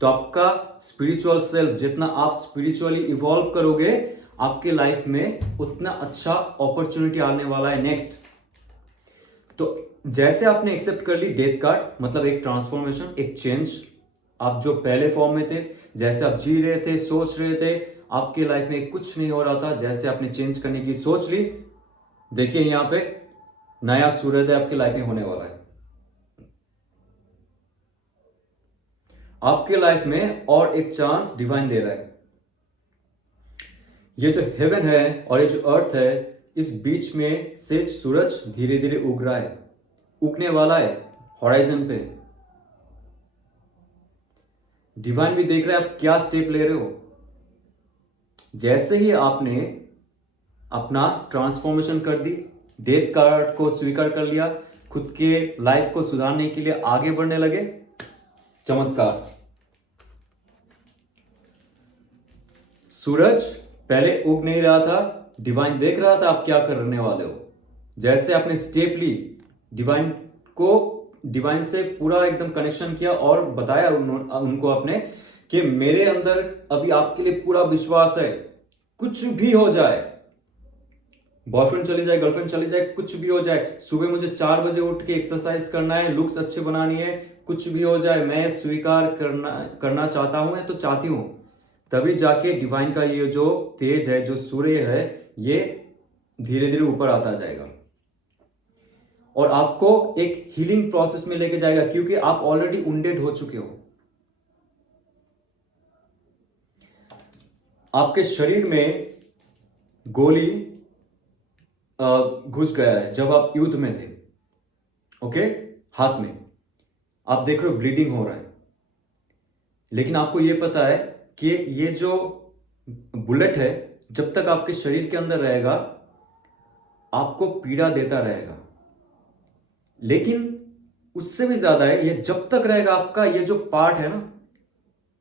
तो आपका स्पिरिचुअल सेल्फ, जितना आप स्पिरिचुअली इवॉल्व करोगे, आपके लाइफ में उतना अच्छा अपॉर्चुनिटी आने वाला है नेक्स्ट। तो जैसे आपने एक्सेप्ट कर ली डेथ कार्ड, मतलब एक ट्रांसफॉर्मेशन, एक चेंज। आप जो पहले फॉर्म में थे, जैसे आप जी रहे थे, सोच रहे थे, आपके लाइफ में कुछ नहीं हो रहा था, जैसे आपने चेंज करने की सोच ली, देखिए यहां पे नया सूर्योदय आपके लाइफ में होने वाला है। आपके लाइफ में और एक चांस डिवाइन दे रहा है। ये जो हेवन है और ये जो अर्थ है, इस बीच में से सूरज धीरे धीरे उग रहा है, उगने वाला है हॉराइजन पे। डिवाइन भी देख रहा है आप क्या स्टेप ले रहे हो। जैसे ही आपने अपना ट्रांसफॉर्मेशन कर दी, डेथ कार्ड को स्वीकार कर लिया, खुद के लाइफ को सुधारने के लिए आगे बढ़ने लगे, चमत्कार। सूरज पहले उग नहीं रहा था, डिवाइन देख रहा था आप क्या करने वाले हो। जैसे आपने स्टेप ली, डिवाइन से पूरा एकदम कनेक्शन किया और बताया उनको आपने कि मेरे अंदर अभी आपके लिए पूरा विश्वास है, कुछ भी हो जाए, बॉयफ्रेंड चली जाए, गर्लफ्रेंड चली जाए, कुछ भी हो जाए, सुबह मुझे 4 बजे उठ के एक्सरसाइज करना है, लुक्स अच्छे बनानी है, कुछ भी हो जाए, मैं स्वीकार करना चाहता हूं, तो चाहती हूं। तभी जाके डिवाइन का ये जो तेज है, जो सूर्य है, ये धीरे धीरे ऊपर आता जाएगा और आपको एक हीलिंग प्रोसेस में लेके जाएगा, क्योंकि आप ऑलरेडी वुंडेड हो चुके हो। आपके शरीर में गोली घुस गया है जब आप युद्ध में थे, ओके, हाथ में आप देख रहे हो ब्लीडिंग हो रहा है, लेकिन आपको यह पता है कि ये जो बुलेट है जब तक आपके शरीर के अंदर रहेगा आपको पीड़ा देता रहेगा, लेकिन उससे भी ज्यादा है ये जब तक रहेगा, आपका ये जो पार्ट है ना,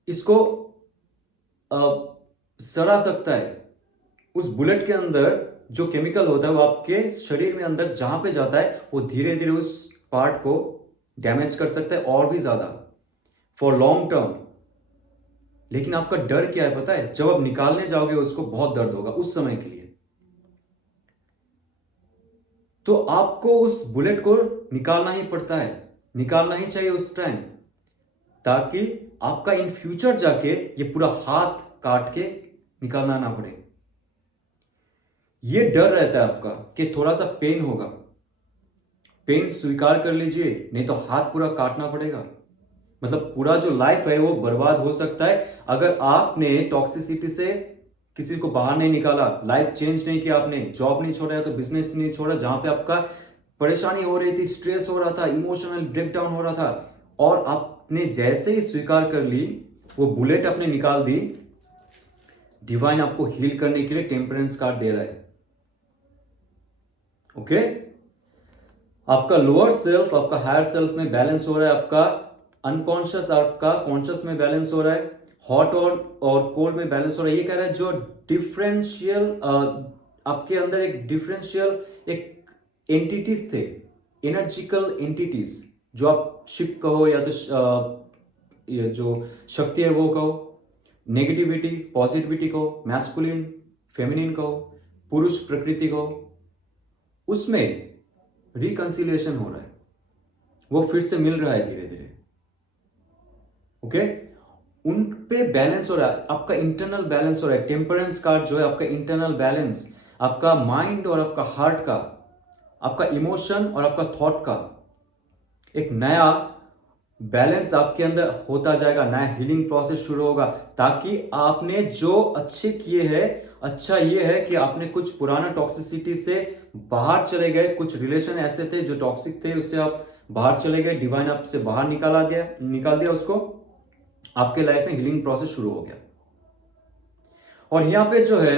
इसको सड़ा सकता है। उस बुलेट के अंदर जो केमिकल होता है वो आपके शरीर में अंदर जहां पे जाता है वो धीरे धीरे उस पार्ट को डैमेज कर सकता है और भी ज्यादा फॉर लॉन्ग टर्म। लेकिन आपका डर क्या है पता है? जब आप निकालने जाओगे उसको बहुत दर्द होगा उस समय के लिए। तो आपको उस बुलेट को निकालना ही पड़ता है, निकालना ही चाहिए उस टाइम, ताकि आपका इन फ्यूचर जाके ये पूरा हाथ काट के निकालना ना पड़े। ये डर रहता है आपका कि थोड़ा सा पेन होगा, पेन स्वीकार कर लीजिए, नहीं तो हाथ पूरा काटना पड़ेगा। मतलब पूरा जो लाइफ है वो बर्बाद हो सकता है अगर आपने टॉक्सिसिटी से किसी को बाहर नहीं निकाला, लाइफ चेंज नहीं किया, आपने जॉब नहीं छोड़ा तो बिजनेस नहीं छोड़ा, जहां पे आपका परेशानी हो रही थी, स्ट्रेस हो रहा था, इमोशनल ब्रेकडाउन हो रहा था, और आपने जैसे ही स्वीकार कर ली, वो बुलेट आपने निकाल दी, डिवाइन आपको हील करने के लिए टेम्परेंस कार्ड दे रहा है। ओके, आपका लोअर सेल्फ आपका हायर सेल्फ में बैलेंस हो रहा है, आपका अनकॉन्शियस आपका कॉन्शियस में बैलेंस हो रहा है, हॉट और कोल्ड में बैलेंस हो रहा है। ये कह रहा है जो डिफरेंशियल आपके अंदर एक डिफरेंशियल एक एंटिटीज थे, एनर्जिकल एंटिटीज, जो आप शिप कहो या तो ये जो शक्ति है वो कहो, नेगेटिविटी पॉजिटिविटी कहो, मैस्कुलिन फेमिनिन कहो, पुरुष प्रकृति कहो, उसमें रिकंसिलिएशन हो रहा है, वो फिर से मिल रहा है धीरे धीरे। ओके, उन पे बैलेंस हो रहा है, आपका इंटरनल बैलेंस हो रहा है। टेम्परेंस कार्ड जो है आपका इंटरनल बैलेंस, आपका माइंड और आपका हार्ट का, आपका इमोशन और आपका थॉट का एक नया बैलेंस आपके अंदर होता जाएगा, नया हीलिंग प्रोसेस शुरू होगा, ताकि आपने जो अच्छे किए हैं, अच्छा ये है कि आपने कुछ पुराना टॉक्सिसिटी से बाहर चले गए, कुछ रिलेशन ऐसे थे जो टॉक्सिक थे, उससे आप बाहर चले गए, डिवाइन आपसे बाहर निकाल दिया उसको, आपके लाइफ में हीलिंग प्रोसेस शुरू हो गया। और यहां पे जो है,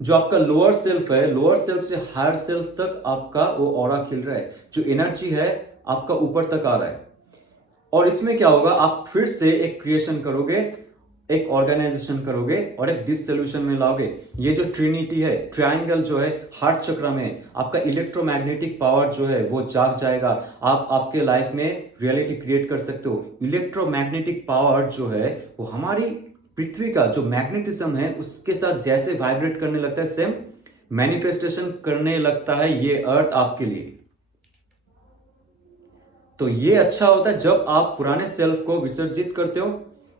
जो आपका लोअर सेल्फ है, लोअर सेल्फ से हायर सेल्फ तक आपका वो ऑरा खिल रहा है, जो एनर्जी है आपका ऊपर तक आ रहा है। और इसमें क्या होगा, आप फिर से एक क्रिएशन करोगे, एक ऑर्गेनाइजेशन करोगे और एक डिसोल्यूशन में लाओगे। ये जो ट्रिनिटी है, ट्रायंगल जो है हार्ट चक्र में, आपका इलेक्ट्रोमैग्नेटिक पावर जो है वो जाग जाएगा, आप आपके लाइफ में रियलिटी क्रिएट कर सकते हो। इलेक्ट्रोमैग्नेटिक पावर जो है वो हमारी पृथ्वी का जो मैग्नेटिज्म है उसके साथ जैसे वाइब्रेट करने लगता है, सेम मैनिफेस्टेशन करने लगता है ये अर्थ आपके लिए। तो ये अच्छा होता है जब आप पुराने सेल्फ को विसर्जित करते हो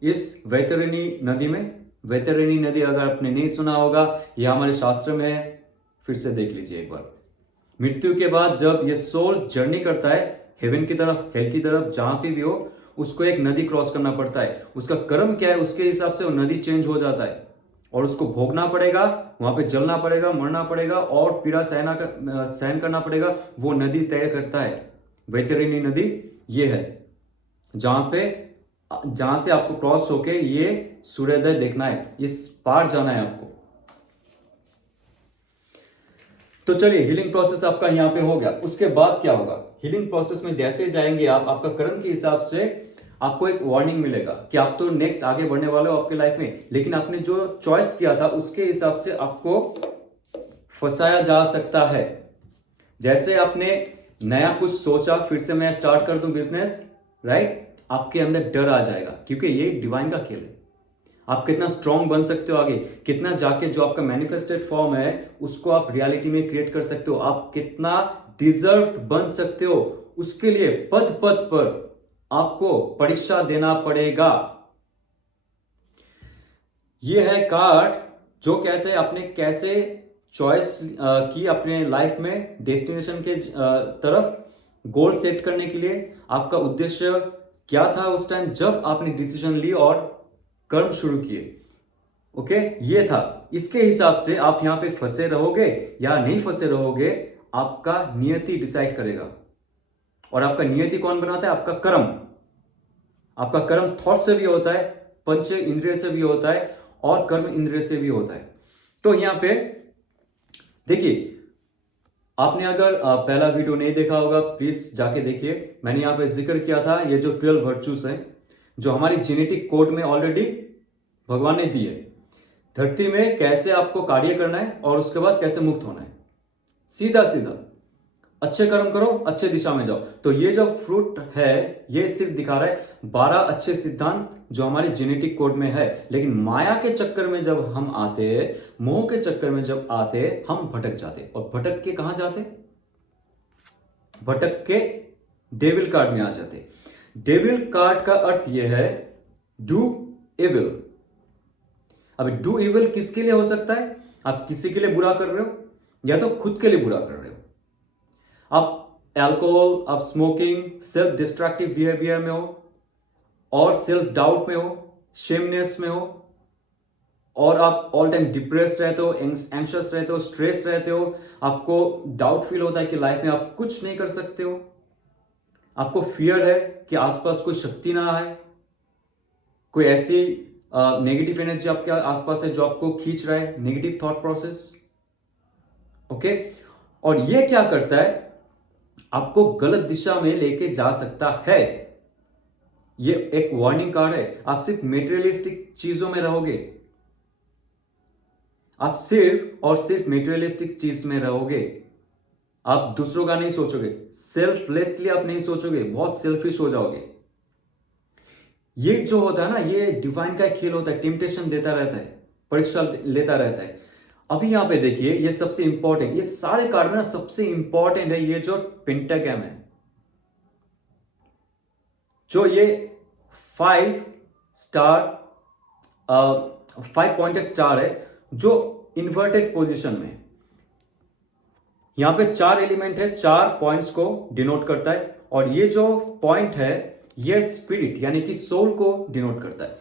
इस वैतरणी नदी में। वैतरणी नदी अगर आपने नहीं सुना होगा, यह हमारे शास्त्र में है, फिर से देख लीजिए एक बार। मृत्यु के बाद जब ये सोल जर्नी करता है हेवन की तरफ, हेल की तरफ, जहां पे भी हो, उसको एक नदी क्रॉस करना पड़ता है। उसका कर्म क्या है उसके हिसाब से वो नदी चेंज हो जाता है और उसको भोगना पड़ेगा, वहां पे जलना पड़ेगा, मरना पड़ेगा और पीड़ा सहन करना पड़ेगा। वो नदी तय करता है। वैतरणी नदी ये है जहां से आपको क्रॉस होके ये सूर्योदय देखना है, इस पार जाना है आपको। तो चलिए, हीलिंग प्रोसेस आपका यहां पे हो गया। उसके बाद क्या होगा, हीलिंग प्रोसेस में जैसे जाएंगे आप, आपका कर्म के हिसाब से आपको एक वार्निंग मिलेगा कि आप तो नेक्स्ट आगे बढ़ने वाले हो आपके लाइफ में, लेकिन आपने जो चॉइस किया था उसके हिसाब से आपको फंसाया जा सकता है। जैसे आपने नया कुछ सोचा, फिर से मैं स्टार्ट कर दूं बिजनेस, राइट, आपके अंदर डर आ जाएगा, क्योंकि ये डिवाइन का खेल है। आप कितना स्ट्रांग बन सकते हो आगे, कितना जाके जो आपका मैनिफेस्टेड फॉर्म है उसको आप रियलिटी में क्रिएट कर सकते हो, आप कितना डिजर्व बन सकते हो, उसके लिए पद पद पर आपको परीक्षा देना पड़ेगा। यह है कार्ड जो कहते हैं आपने कैसे चॉइस की अपने लाइफ में डेस्टिनेशन के तरफ, गोल सेट करने के लिए आपका उद्देश्य क्या था उस टाइम जब आपने डिसीजन ली और कर्म शुरू किए। ओके, ये था। इसके हिसाब से आप यहां पे फंसे रहोगे या नहीं फंसे रहोगे, आपका नियति डिसाइड करेगा। और आपका नियति कौन बनाता है? आपका कर्म। आपका कर्म थॉट से भी होता है, पंच इंद्रिय से भी होता है और कर्म इंद्रिय से भी होता है। तो यहां पे देखिए, आपने अगर पहला वीडियो नहीं देखा होगा प्लीज जाके देखिए। मैंने यहां पे जिक्र किया था ये जो 12 वर्चूज हैं जो हमारी जेनेटिक कोड में ऑलरेडी भगवान ने दी है, धरती में कैसे आपको कार्य करना है और उसके बाद कैसे मुक्त होना है। सीधा सीधा अच्छे कर्म करो, अच्छे दिशा में जाओ। तो ये जो फ्रूट है ये सिर्फ दिखा रहा है 12 अच्छे सिद्धांत जो हमारी जेनेटिक कोड में है। लेकिन माया के चक्कर में जब हम आते, मोह के चक्कर में जब आते, हम भटक जाते। और भटक के कहां जाते? भटक के डेविल कार्ड में आ जाते। डेविल कार्ड का अर्थ यह है डू इविल। अब डू इविल किसके लिए हो सकता है? आप किसी के लिए बुरा कर रहे हो या तो खुद के लिए बुरा कर रहे हो। आप अल्कोहल, आप स्मोकिंग, सेल्फ डिस्ट्रक्टिव बिहेवियर में हो और सेल्फ डाउट में हो, शेमनेस में हो, और आप ऑल टाइम डिप्रेस रहते हो, एंशियस रहते हो, स्ट्रेस रहते हो, आपको डाउट फील होता है कि लाइफ में आप कुछ नहीं कर सकते हो, आपको फियर है कि आसपास कोई शक्ति ना आए, कोई ऐसी नेगेटिव एनर्जी आपके आसपास है जो आपको खींच रहा है, नेगेटिव थॉट प्रोसेस। ओके, और ये क्या करता है? आपको गलत दिशा में लेके जा सकता है। ये एक वार्निंग कार्ड है। आप सिर्फ मेटेरियलिस्टिक चीजों में रहोगे, आप सिर्फ और सिर्फ मेटेरियलिस्टिक चीज में रहोगे। आप दूसरों का नहीं सोचोगे, सेल्फलेसली आप नहीं सोचोगे, बहुत सेल्फिश हो जाओगे। ये जो होता है ना, ये डिवाइन का एक खेल होता है, टेम्पटेशन देता रहता है, परीक्षा लेता रहता है। अभी यहां पे देखिए, ये सबसे इंपॉर्टेंट, ये सारे कार्ड में ना सबसे इंपॉर्टेंट है ये जो पेंटाग्राम है, जो ये 5 पॉइंटेड स्टार है जो इन्वर्टेड पोजीशन में। यहां पे 4 एलिमेंट है, 4 पॉइंट्स को डिनोट करता है। और ये जो पॉइंट है ये स्पिरिट यानी कि सोल को डिनोट करता है।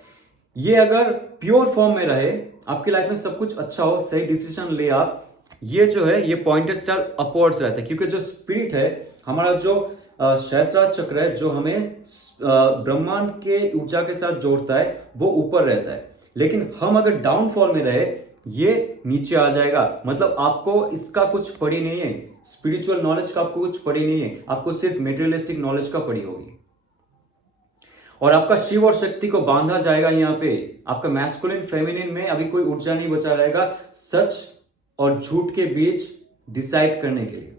ये अगर प्योर फॉर्म में रहे, आपकी लाइफ में सब कुछ अच्छा हो, सही डिसीजन ले आप, ये जो है ये पॉइंटेड स्टार अपवर्ड्स रहता है। क्योंकि जो स्पिरिट है, हमारा जो सहस्रार चक्र है जो हमें ब्रह्मांड के ऊर्जा के साथ जोड़ता है, वो ऊपर रहता है। लेकिन हम अगर डाउनफॉल में रहे, ये नीचे आ जाएगा। मतलब आपको इसका कुछ पड़ी नहीं है, स्पिरिचुअल नॉलेज का आपको कुछ पड़ी नहीं है, आपको सिर्फ मेटेरियलिस्टिक नॉलेज का पड़ी होगी। और आपका शिव और शक्ति को बांधा जाएगा। यहाँ पे आपका मैस्कुलिन फेमिनिन में अभी कोई ऊर्जा नहीं बचा रहेगा सच और झूठ के बीच डिसाइड करने के लिए।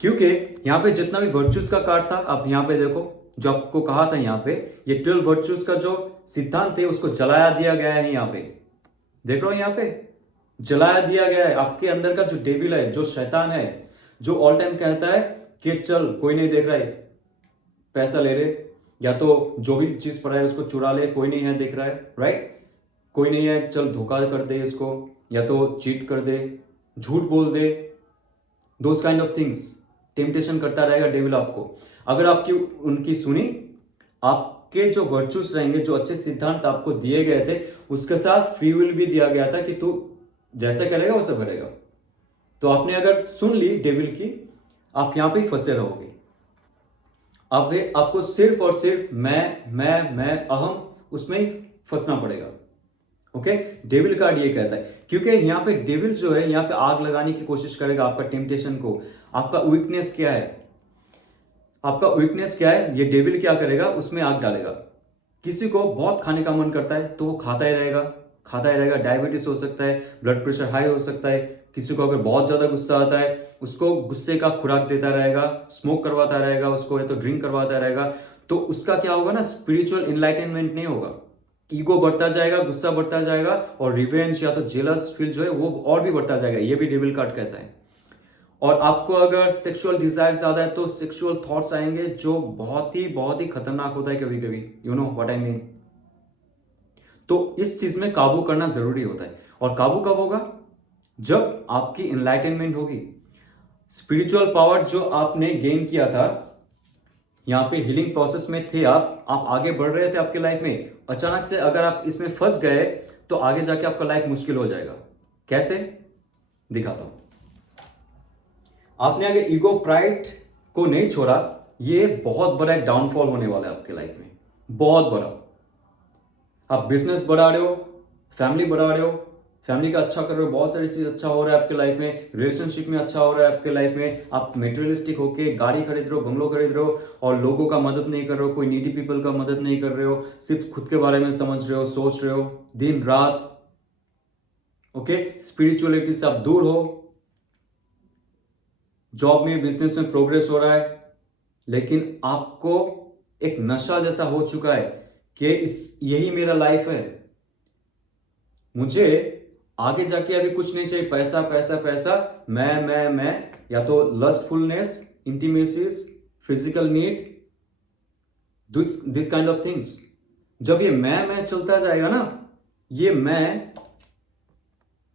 क्योंकि यहाँ पे जितना भी वर्चूज का कार्ड था, आप यहाँ पे देखो, जो आपको कहा था यहाँ पे, ये 12 वर्चूज का जो सिद्धांत है उसको जलाया दिया गया है। यहाँ पे देख रहे हो, यहाँ पे जलाया दिया गया है। आपके अंदर का जो डेविल है, जो शैतान है, जो ऑल टाइम कहता है कि चल कोई नहीं देख रहा है, पैसा ले ले, या तो जो भी चीज पड़ा है उसको चुरा ले, कोई नहीं है देख रहा है, राइट, कोई नहीं है, चल धोखा कर दे इसको, या तो चीट कर दे, झूठ बोल दे, those kind of things temptation करता रहेगा डेविल आपको। अगर आपकी उनकी सुनी, आपके जो वर्चुस रहेंगे, जो अच्छे सिद्धांत आपको दिए गए थे, उसके साथ फ्री विल भी दिया गया था कि तू जैसा करेगा वैसा करेगा। तो आपने अगर सुन ली डेविल की, आप यहां पे ही फंसे रहोगे। अब आपको सिर्फ और सिर्फ मैं अहम, उसमें ही फंसना पड़ेगा। ओके, डेविल कार्ड ये कहता है, क्योंकि यहां पे डेविल जो है यहां पे आग लगाने की कोशिश करेगा आपका टेम्पटेशन को। आपका वीकनेस क्या है, आपका वीकनेस क्या है, ये डेविल क्या करेगा, उसमें आग डालेगा। किसी को बहुत खाने का मन करता है तो वो खाता ही रहेगा, खाता ही रहेगा। डायबिटीज हो सकता है, ब्लड प्रेशर हाई हो सकता है। किसी को अगर बहुत ज्यादा गुस्सा आता है, उसको गुस्से का खुराक देता रहेगा, स्मोक करवाता रहेगा उसको, या तो ड्रिंक करवाता रहेगा। तो उसका क्या होगा ना, स्पिरिचुअल इनलाइटनमेंट नहीं होगा। ईगो बढ़ता जाएगा, गुस्सा बढ़ता जाएगा, और रिवेंज या तो जेलस फील जो है वो और भी बढ़ता जाएगा। ये भी डेविल कार्ड कहता है। और आपको अगर सेक्सुअल डिजायर ज्यादा है तो सेक्सुअल थॉट्स आएंगे, जो बहुत ही खतरनाक होता है कभी कभी। You know what I mean. तो इस चीज में काबू करना जरूरी होता है। और काबू कब होगा, जब आपकी इनलाइटनमेंट होगी। स्पिरिचुअल पावर जो आपने गेन किया था, यहां पे हीलिंग प्रोसेस में थे आप आगे बढ़ रहे थे आपके लाइफ में, अचानक से अगर आप इसमें फंस गए तो आगे जाके आपका लाइफ मुश्किल हो जाएगा। कैसे, दिखाता हूं। आपने अगर ईगो प्राइड को नहीं छोड़ा, ये बहुत बड़ा एक डाउनफॉल होने वाला है आपके लाइफ में, बहुत बड़ा। आप बिजनेस बढ़ा रहे हो, फैमिली बढ़ा रहे हो, फैमिली का अच्छा कर रहे हो, बहुत सारी चीज अच्छा हो रहा है आपके लाइफ में, रिलेशनशिप में अच्छा हो रहा है आपके लाइफ में। आप मेटेरियलिस्टिक होके गाड़ी खरीद रहे हो, बंगलो खरीद रहे हो, और लोगों का मदद नहीं कर रहे हो, कोई नीडी पीपल का मदद नहीं कर रहे हो, सिर्फ खुद के बारे में समझ रहे हो, सोच रहे हो दिन रात। ओके, स्पिरिचुअलिटी से आप दूर हो। जॉब में, बिजनेस में प्रोग्रेस हो रहा है, लेकिन आपको एक नशा जैसा हो चुका है कि यही मेरा लाइफ है, मुझे आगे जाके अभी कुछ नहीं चाहिए, पैसा पैसा पैसा, मैं, या तो lustfulness, intimacies, physical need, this kind of things. जब ये मैं चलता जाएगा ना, ये मैं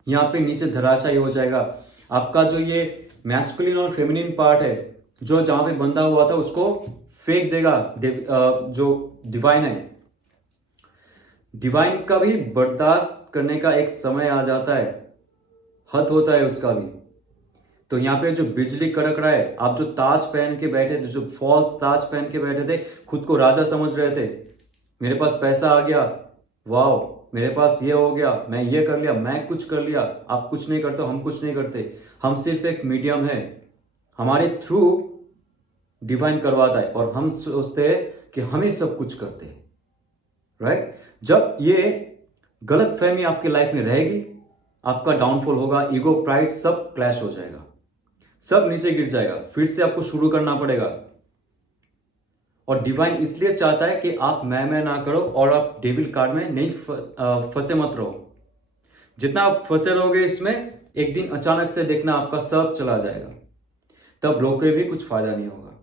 यहां पे नीचे धराशायी हो जाएगा। आपका जो ये मैस्कुलिन और फेमिनिन पार्ट है, जो जहां पे बंधा हुआ था, उसको फेंक देगा जो डिवाइन है। डिवाइन का भी बर्दाश्त करने का एक समय आ जाता है, हद होता है उसका भी। तो यहाँ पे जो बिजली कड़क रहा है, आप जो ताज पहन के बैठे थे, जो फॉल्स ताज पहन के बैठे थे, खुद को राजा समझ रहे थे, मेरे पास पैसा आ गया, वाओ मेरे पास ये हो गया, मैं ये कर लिया, मैं कुछ कर लिया। आप कुछ नहीं करते, हम कुछ नहीं करते, हम सिर्फ एक मीडियम है, हमारे थ्रू डिवाइन करवाता है, और हम सोचते हैं कि हम ही सब कुछ करते हैं, राइट। जब ये गलत फहमी आपकी लाइफ में रहेगी, आपका डाउनफॉल होगा, ईगो प्राइड सब क्लैश हो जाएगा, सब नीचे गिर जाएगा, फिर से आपको शुरू करना पड़ेगा। और डिवाइन इसलिए चाहता है कि आप मैं ना करो, और आप डेविल कार्ड में नहीं फंसे मत रहो। जितना आप फंसे रहोगे इसमें, एक दिन अचानक से देखना आपका सब चला जाएगा, तब रोके भी कुछ फायदा नहीं होगा।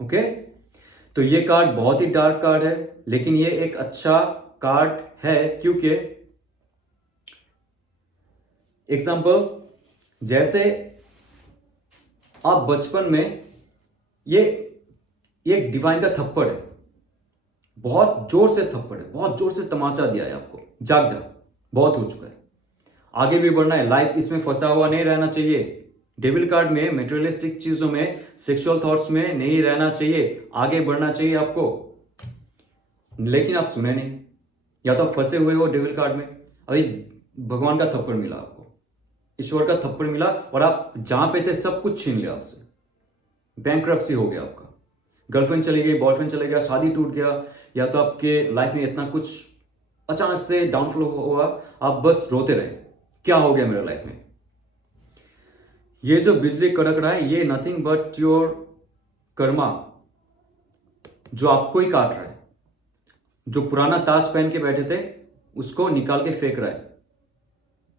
ओके, तो ये कार्ड बहुत ही डार्क कार्ड है, लेकिन ये एक अच्छा कार्ड है, क्योंकि एग्जाम्पल, जैसे आप बचपन में, ये एक डिवाइन का थप्पड़ है, बहुत जोर से थप्पड़ है, बहुत जोर से तमाचा दिया है आपको, जाग जा, बहुत हो चुका है, आगे भी बढ़ना है, लाइफ इसमें फंसा हुआ नहीं रहना चाहिए। डेविल कार्ड में, मेटेरियलिस्टिक चीजों में, सेक्सुअल थॉट्स में नहीं रहना चाहिए, आगे बढ़ना चाहिए आपको, लेकिन आप सुने नहीं, या तो फंसे हुए हो डेविल कार्ड में। अभी भगवान का थप्पड़ मिला आपको, ईश्वर का थप्पड़ मिला, और आप जहां पे थे सब कुछ छीन लिया आपसे, बैंकरप्सी हो गया आपका, गर्लफ्रेंड चली गई, बॉयफ्रेंड चले गया, शादी टूट गया, या तो आपके लाइफ में इतना कुछ अचानक से डाउनफॉल हुआ, आप बस रोते रहे, क्या हो गया मेरे लाइफ में। ये जो बिजली कड़क रहा है, ये नथिंग बट योर कर्मा, जो आपको ही काट रहा है। जो पुराना ताज पहन के बैठे थे उसको निकाल के फेंक रहा है।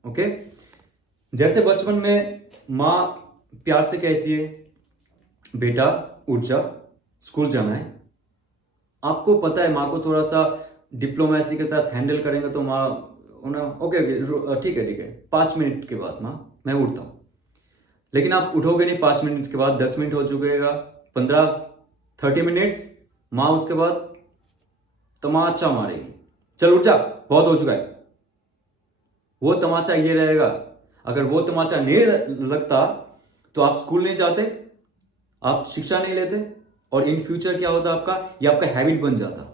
ओके, जैसे बचपन में माँ प्यार से कहती है बेटा उठ जा, स्कूल जाना है। आपको पता है माँ को थोड़ा सा डिप्लोमेसी के साथ हैंडल करेंगे तो माँ ओके ठीक है 5 मिनट के बाद माँ मैं उठता हूँ। लेकिन आप उठोगे नहीं 5 मिनट के बाद, 10 मिनट हो चुकेगा, 15-30 मिनट्स, माँ उसके बाद तमाचा मारेगी, चल उठ जा बहुत हो चुका है। वो तमाचा ये रहेगा, अगर वो तमाचा नहीं लगता तो आप स्कूल नहीं जाते, आप शिक्षा नहीं लेते, और इन फ्यूचर क्या होता आपका, ये आपका हैबिट बन जाता।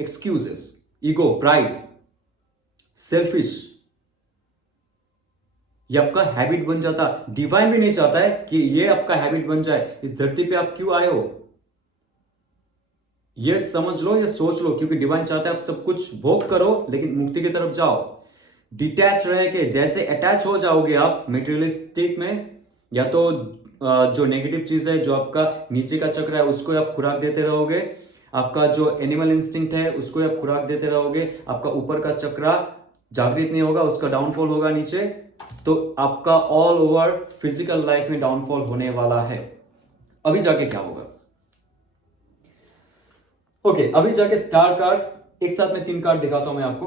एक्सक्यूजेस, ईगो, प्राइड, सेल्फिश, ये आपका हैबिट बन जाता। डिवाइन भी नहीं चाहता है कि ये आपका हैबिट बन जाए। इस धरती पे आप क्यों आए हो ये समझ लो, ये सोच लो, क्योंकि डिवाइन चाहता है आप सब कुछ भोग करो लेकिन मुक्ति की तरफ जाओ। डिटैच रह के, जैसे अटैच हो जाओगे आप मेटेरियलिस्टिक में, या तो जो नेगेटिव चीज है, जो आपका नीचे का चक्र है उसको आप खुराक देते रहोगे, आपका जो एनिमल इंस्टिंक्ट है उसको आप खुराक देते रहोगे, आपका ऊपर का चक्र जागृत नहीं होगा, उसका डाउनफॉल होगा नीचे, तो आपका ऑल ओवर फिजिकल लाइफ में डाउनफॉल होने वाला है। अभी जाके क्या होगा, ओके, अभी जाके स्टार कार्ड, एक साथ में 3 कार्ड दिखाता हूं मैं आपको,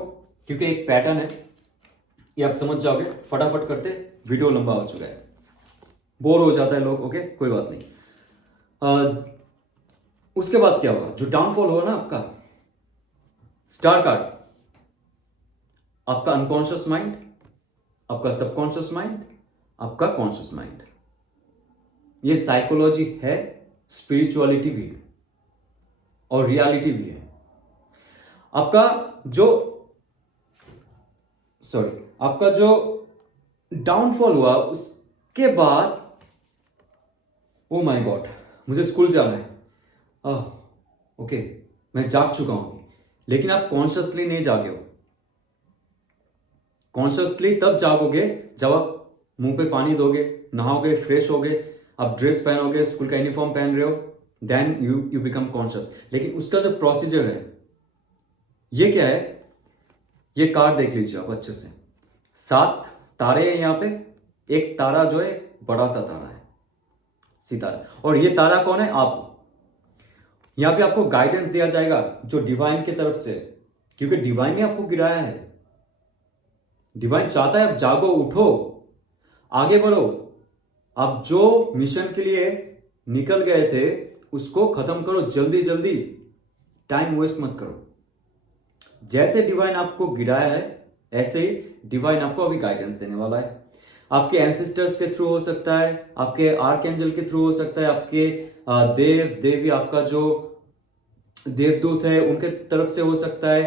क्योंकि एक पैटर्न है, ये आप समझ जाओगे। फटाफट करते, वीडियो लंबा हो चुका है, बोर हो जाता है लोग। ओके, कोई बात नहीं। उसके बाद क्या होगा, जो डाउनफॉल होगा ना आपका, स्टार कार्ड, आपका अनकॉन्शियस माइंड, आपका सबकॉन्शियस माइंड, आपका कॉन्शियस माइंड। ये साइकोलॉजी है, स्पिरिचुअलिटी भी है और रियलिटी भी है। आपका जो डाउनफॉल हुआ उसके बाद, ओ माय गॉड मुझे स्कूल जाना है, ओके मैं जाग चुका हूं, लेकिन आप कॉन्शियसली नहीं जागे हो। कॉन्शियसली तब जागोगे जब आप मुंह पे पानी दोगे, नहाओगे, फ्रेश होगे, आप ड्रेस पहनोगे, स्कूल का यूनिफॉर्म पहन रहे हो, देन यू बिकम कॉन्शियस। लेकिन उसका जो प्रोसीजर है, ये क्या है, ये कार्ड देख लीजिए आप अच्छे से। 7 तारे हैं यहाँ पे, एक तारा जो है बड़ा सा तारा है, सितारा, और ये तारा कौन है, आप। यहां पे आपको गाइडेंस दिया जाएगा जो डिवाइन की तरफ से, क्योंकि डिवाइन ने आपको गिराया है। डिवाइन चाहता है आप जागो, उठो, आगे बढ़ो। आप जो मिशन के लिए निकल गए थे उसको खत्म करो जल्दी जल्दी, टाइम वेस्ट मत करो। जैसे डिवाइन आपको गिराया है ऐसे ही डिवाइन आपको अभी गाइडेंस देने वाला है। आपके एंसेस्टर्स के थ्रू हो सकता है, आपके आर्कएंजल के थ्रू हो सकता है, आपके देव देवी, आपका जो देवदूत है उनके तरफ से हो सकता है,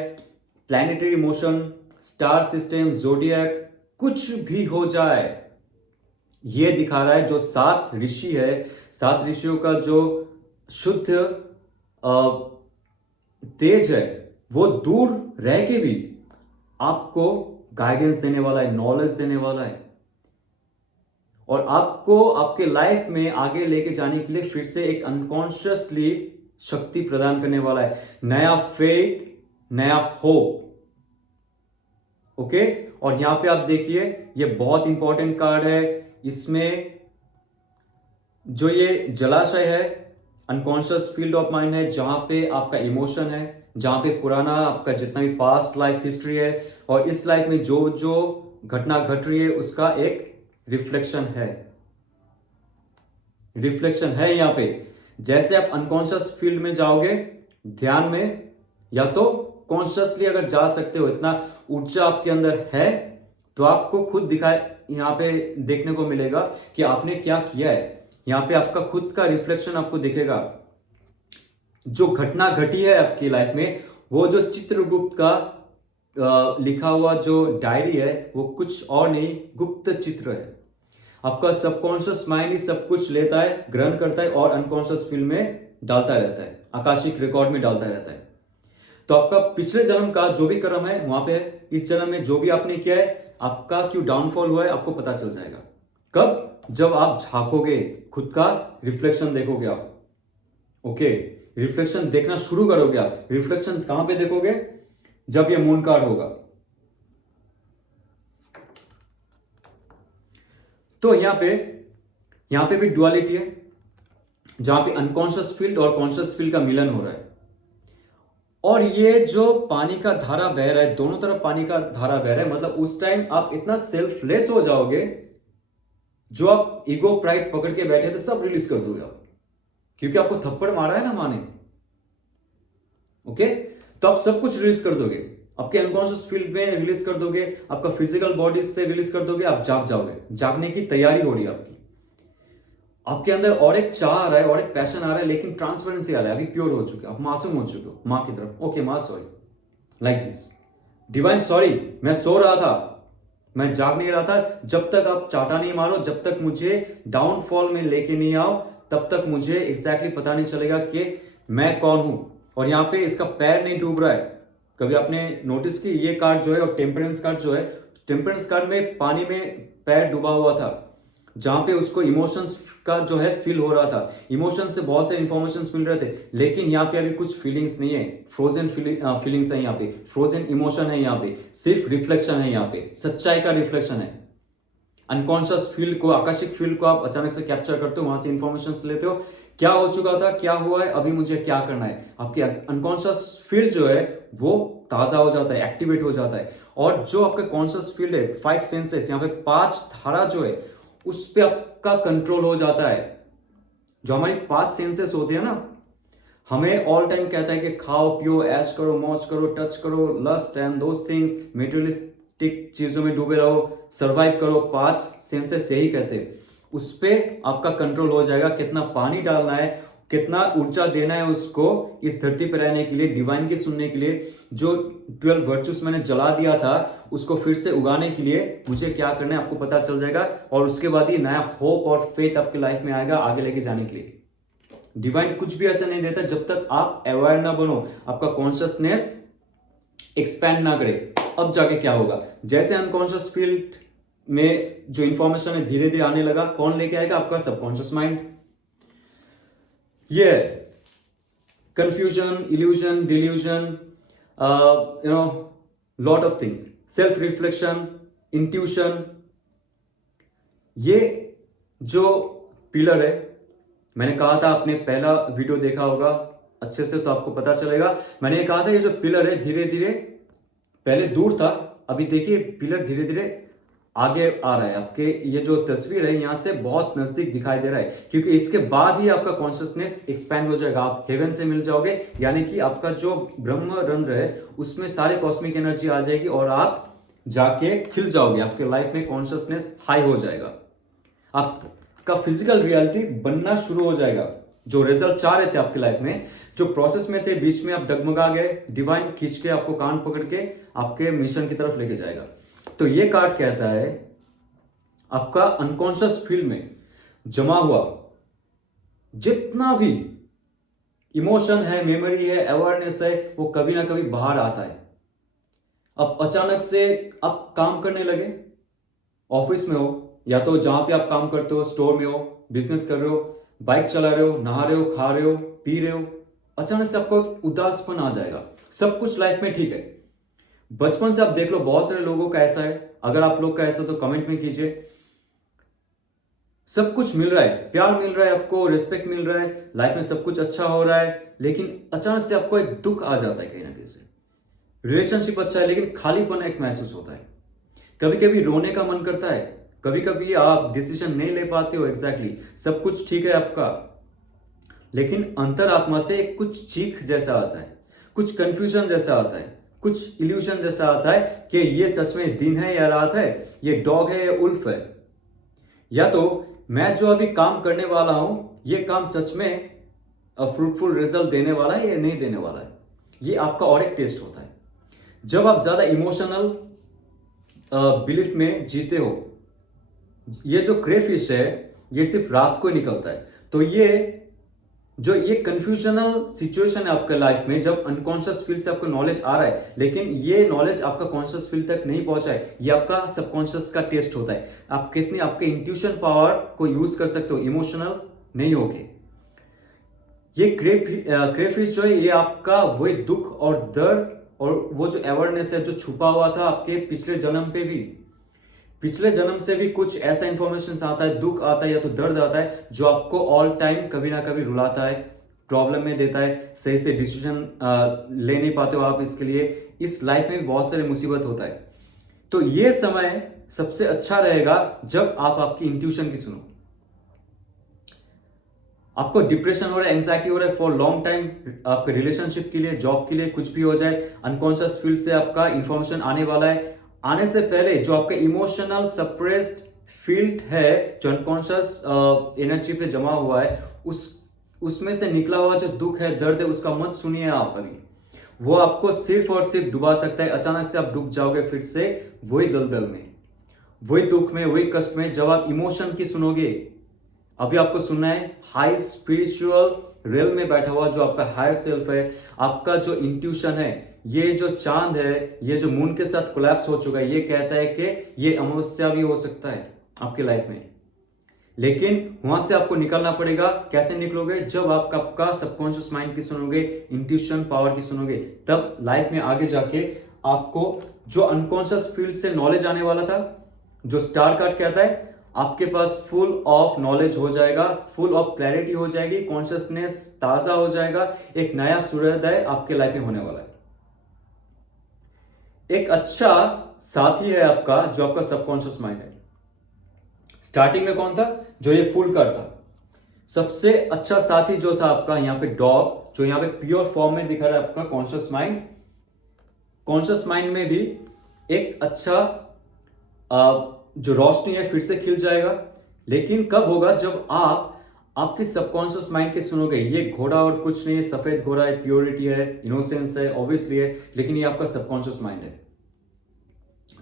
planetary motion, star system, zodiac, कुछ भी हो जाए। ये दिखा रहा है जो 7 ऋषि है, 7 ऋषियों का जो शुद्ध तेज है वो दूर रह के भी आपको गाइडेंस देने वाला है, नॉलेज देने वाला है, और आपको आपके लाइफ में आगे लेके जाने के लिए फिर से एक अनकॉन्शियसली शक्ति प्रदान करने वाला है, नया फेथ, नया होप। ओके, और यहां पे आप देखिए ये बहुत इंपॉर्टेंट कार्ड है। इसमें जो ये जलाशय है, अनकॉन्शियस फील्ड ऑफ माइंड है, जहां पे आपका इमोशन है, जहां पे पुराना आपका जितना भी पास्ट लाइफ हिस्ट्री है और इस लाइफ में जो जो घटना घट रही है उसका एक रिफ्लेक्शन है। रिफ्लेक्शन है यहां पे। जैसे आप अनकॉन्शियस फील्ड में जाओगे ध्यान में, या तो कॉन्शियसली अगर जा सकते हो, इतना ऊर्जा आपके अंदर है, तो आपको खुद दिखाए यहां पे देखने को मिलेगा कि आपने क्या किया है। यहां पे आपका खुद का रिफ्लेक्शन आपको दिखेगा। जो घटना घटी है आपकी लाइफ में, वो जो चित्रगुप्त का लिखा हुआ जो डायरी है वो कुछ और नहीं, गुप्त चित्र है। आपका सबकॉन्शियस माइंड ही सब कुछ लेता है, ग्रहण करता है और अनकॉन्शियस फील्ड में डालता रहता है, आकाशिक रिकॉर्ड में डालता रहता है। तो आपका पिछले जन्म का जो भी कर्म है वहां पे, इस जन्म में जो भी आपने किया है, आपका क्यों डाउनफॉल हुआ है आपको पता चल जाएगा। कब? जब आप झांकोगे, खुद का रिफ्लेक्शन देखोगे आप। ओके, रिफ्लेक्शन देखना शुरू करोगे आप। रिफ्लेक्शन कहां पे देखोगे? जब ये मून कार्ड होगा। तो यहां पे भी डुअलिटी है, जहां पे अनकॉन्शियस फील्ड और कॉन्शियस फील्ड का मिलन हो रहा है। और ये जो पानी का धारा बह रहा है, दोनों तरफ पानी का धारा बह रहा है, मतलब उस टाइम आप इतना सेल्फलेस हो जाओगे, जो आप ईगो प्राइड पकड़ के बैठे थे सब रिलीज कर दोगे आप, क्योंकि आपको थप्पड़ मारा है ना माने। ओके, तो आप सब कुछ रिलीज कर दोगे, आपके अनकॉन्शियस फील्ड में रिलीज कर दोगे, आपका फिजिकल बॉडी से रिलीज कर दोगे, आप जाग जाओगे, जागने की तैयारी हो रही है आपकी। आपके अंदर और एक चाह आ रहा है और एक पैशन आ रहा है, लेकिन ट्रांसपेरेंसी आ रहा है, अभी प्योर हो चुके हो, आप मासूम हो चुके हो मां की तरफ। ओके मां sorry, like this divine sorry, मैं सो रहा था, मैं जाग नहीं रहा था, जब तक आप चाटा नहीं मारो, जब तक मुझे डाउनफॉल में लेके नहीं आओ, तब तक मुझे एग्जैक्टली पता नहीं चलेगा कि मैं कौन हूं। और यहां पे इसका पैर नहीं डूब रहा है। कभी आपने नोटिस की ये कार्ड जो है और टेम्परेंस कार्ड जो है, टेम्परेंस कार्ड में पानी में पैर डूबा हुआ था, जहां पे उसको इमोशंस का जो है फील हो रहा था, इमोशंस से बहुत से इंफॉर्मेशंस मिल रहे थे, लेकिन यहाँ पे अभी कुछ फीलिंग्स नहीं है, फ्रोजन फीलिंग्स है यहाँ पे, फ्रोजन इमोशन है यहाँ पे, सिर्फ रिफ्लेक्शन है यहाँ पे, सच्चाई का रिफ्लेक्शन है। अनकॉन्शियस फील्ड को, आकाशिक फील्ड को आप अचानक से कैप्चर करते हो, वहां से इंफॉर्मेशन लेते हो, क्या हो चुका था, क्या हुआ है, अभी मुझे क्या करना है। आपकी अनकॉन्शियस फील्ड जो है वो ताजा हो जाता है, एक्टिवेट हो जाता है। और जो आपका कॉन्शियस फील्ड है, 5 सेंसेस, यहाँ पे 5 धारा जो है, उस पर आपका कंट्रोल हो जाता है। जो हमारी 5 सेंसेस होती है ना, हमें ऑल टाइम कहता है कि खाओ पियो, ऐश करो, मौज करो, टच करो, lust and those things, materialistic चीजों में डूबे रहो, सर्वाइव करो, 5 सेंसेस यही कहते हैं। उस पर आपका कंट्रोल हो जाएगा, कितना पानी डालना है, कितना ऊर्जा देना है उसको इस धरती पर रहने के लिए, डिवाइन की सुनने के लिए। जो 12 वर्चुस मैंने जला दिया था उसको फिर से उगाने के लिए मुझे क्या करना है आपको पता चल जाएगा। और उसके बाद ही नया होप और फेथ आपकी लाइफ में आएगा आगे लेके जाने के लिए। डिवाइन कुछ भी ऐसा नहीं देता जब तक आप अवेयर ना बनो, आपका कॉन्शियसनेस एक्सपैंड ना करे। अब जाके क्या होगा, जैसे अनकॉन्शियस फील्ड में जो इंफॉर्मेशन है धीरे धीरे आने लगा, कौन लेके आएगा, आपका सबकॉन्शियस माइंड। ये confusion, illusion, delusion, lot of things, self reflection, intuition, ये जो पिलर है, मैंने कहा था, आपने पहला वीडियो देखा होगा अच्छे से तो आपको पता चलेगा। मैंने ये कहा था ये जो पिलर है धीरे धीरे, पहले दूर था, अभी देखिए पिलर धीरे धीरे आगे आ रहा है। आपके ये जो तस्वीर है यहां से बहुत नजदीक दिखाई दे रहा है, क्योंकि इसके बाद ही आपका कॉन्शियसनेस एक्सपैंड हो जाएगा, आप हेवन से मिल जाओगे, यानी कि आपका जो ब्रह्म रंध्र है उसमें सारे कॉस्मिक एनर्जी आ जाएगी और आप जाके खिल जाओगे, आपके लाइफ में कॉन्शियसनेस हाई हो जाएगा, आपका फिजिकल रियलिटी बनना शुरू हो जाएगा। जो रिजल्ट चाह रहे थे आपकी लाइफ में, जो प्रोसेस में थे, बीच में आप डगमगा गए, डिवाइन खींच के आपको कान पकड़ के आपके मिशन की तरफ लेके जाएगा। तो ये कार्ड कहता है आपका अनकॉन्शियस फील्ड में जमा हुआ जितना भी इमोशन है, मेमोरी है, अवेयरनेस है, वो कभी ना कभी बाहर आता है। अब अचानक से आप काम करने लगे, ऑफिस में हो या तो जहां पे आप काम करते हो, स्टोर में हो, बिजनेस कर रहे हो, बाइक चला रहे हो, नहा रहे हो, खा रहे हो, पी रहे हो, अचानक से आपको उदासपन आ जाएगा। सब कुछ लाइफ में ठीक है, बचपन से आप देख लो बहुत सारे लोगों का ऐसा है, अगर आप लोग का ऐसा तो कमेंट में कीजिए। सब कुछ मिल रहा है, प्यार मिल रहा है आपको, रिस्पेक्ट मिल रहा है, लाइफ में सब कुछ अच्छा हो रहा है, लेकिन अचानक से आपको एक दुख आ जाता है कहीं ना कहीं से। रिलेशनशिप अच्छा है लेकिन खालीपन एक महसूस होता है, कभी कभी रोने का मन करता है, कभी कभी आप डिसीजन नहीं ले पाते हो एग्जैक्टली, सब कुछ ठीक है आपका, लेकिन अंतरात्मा से कुछ चीख जैसा आता है, कुछ कंफ्यूजन जैसा आता है, कुछ इल्यूशन जैसा आता है कि ये सच में दिन है या रात है, ये डॉग है या उल्फ है, या तो मैं जो अभी काम करने वाला हूं ये काम सच में फ्रूटफुल रिजल्ट देने वाला है या नहीं देने वाला है। ये आपका और एक टेस्ट होता है जब आप ज्यादा इमोशनल बिलीफ में जीते हो। ये जो क्रेफिश है ये सिर्फ रात को निकलता है। तो ये कंफ्यूजनल सिचुएशन है आपके लाइफ में, जब अनकॉन्शियस फील्ड से आपको नॉलेज आ रहा है लेकिन ये नॉलेज आपका कॉन्शियस फील्ड तक नहीं पहुंचा है, ये आपका सबकॉन्शियस का टेस्ट होता है। आप कितनी आपके इंट्यूशन पावर को यूज कर सकते हो, इमोशनल नहीं होगे। ये क्रेफिश जो है ये आपका वही दुख और दर्द और वो जो अवेयरनेस है जो छुपा हुआ था आपके पिछले जन्म पे भी, पिछले जन्म से भी कुछ ऐसा इंफॉर्मेशन आता है, दुख आता है या तो दर्द आता है जो आपको ऑल टाइम कभी ना कभी रुलाता है, प्रॉब्लम में देता है, सही से डिसीजन ले नहीं पाते हो आप, इसके लिए इस लाइफ में भी बहुत सारे मुसीबत होता है। तो ये समय सबसे अच्छा रहेगा जब आप आपकी इंट्यूशन की सुनो। आपको डिप्रेशन हो रहा है, एंजाइटी हो रहा है फॉर लॉन्ग टाइम, आपके रिलेशनशिप के लिए, जॉब के लिए, कुछ भी हो जाए, अनकॉन्शियस फील्ड से आपका इंफॉर्मेशन आने वाला है, आने से पहले जो आपका इमोशनल सप्रेस्ड फील्ड है, जो अनकॉन्शियस एनर्जी पे जमा हुआ है, उसमें से निकला हुआ जो दुख है, दर्द है, उसका मत सुनिए आप अभी। वो आपको सिर्फ और सिर्फ डुबा सकता है। अचानक से आप डूब जाओगे फिर से वही दलदल में, वही दुख में, वही कष्ट में, जब आप इमोशन की सुनोगे। अभी आपको सुनना है हाई स्पिरिचुअल रियल में बैठा हुआ जो आपका हायर सेल्फ है, आपका जो इंट्यूशन है, ये जो चांद है, ये जो मून के साथ कोलैप्स हो चुका है, ये कहता है कि ये अमावस्या भी हो सकता है आपके लाइफ में। लेकिन वहां से आपको निकलना पड़ेगा। कैसे निकलोगे? जब आपका सबकॉन्शियस माइंड की सुनोगे, इंट्यूशन पावर की सुनोगे, तब लाइफ में आगे जाके आपको जो अनकॉन्शियस फील्ड से नॉलेज आने वाला था, जो स्टार कार्ड कहता है, आपके पास फुल ऑफ नॉलेज हो जाएगा, फुल ऑफ क्लैरिटी हो जाएगी, कॉन्शियसनेस ताजा हो जाएगा, एक नया सूर्योदय आपके लाइफ में होने वाला है। एक अच्छा साथी है आपका जो आपका सबकॉन्शियस माइंड है। स्टार्टिंग में कौन था? जो ये फुल कार्ड था। सबसे अच्छा साथी जो था आपका यहाँ पे डॉग, जो यहाँ पे प्योर फॉर्म में दिखा रहा है आपका कॉन्शियस माइंड। कॉन्शियस माइंड में भी एक अच्छा जो रोशनी है फिर से खिल जाएगा। लेकिन कब होगा? जब आप आपके सबकॉन्शियस माइंड के सुनोगे। ये घोड़ा और कुछ नहीं है, सफेद घोड़ा है, प्योरिटी है, इनोसेंस है, ऑब्वियसली है, लेकिन ये आपका सबकॉन्शियस माइंड है।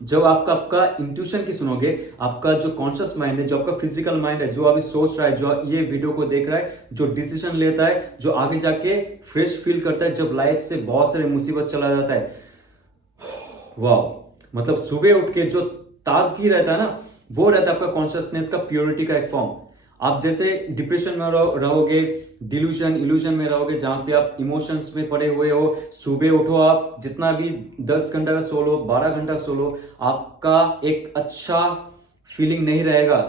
जब आपका इंट्यूशन की सुनोगे, आपका जो कॉन्शियस माइंड है, जो आपका फिजिकल माइंड है, जो अभी सोच रहा है, जो ये वीडियो को देख रहा है, जो डिसीजन लेता है, जो आगे जाके फ्रेश फील करता है जब लाइफ से बहुत सारे मुसीबत चला जाता है, वाह, मतलब सुबह उठ के जो ताजगी रहता है ना, वो रहता है आपका कॉन्शियसनेस का प्योरिटी का एक फॉर्म। आप जैसे डिप्रेशन में रहोगे, डिल्यूजन इल्यूजन में रहोगे, जहां पे आप इमोशंस में पड़े हुए हो, सुबह उठो, आप जितना भी 10 घंटा का सो लो, 12 घंटा सो लो, आपका एक अच्छा फीलिंग नहीं रहेगा।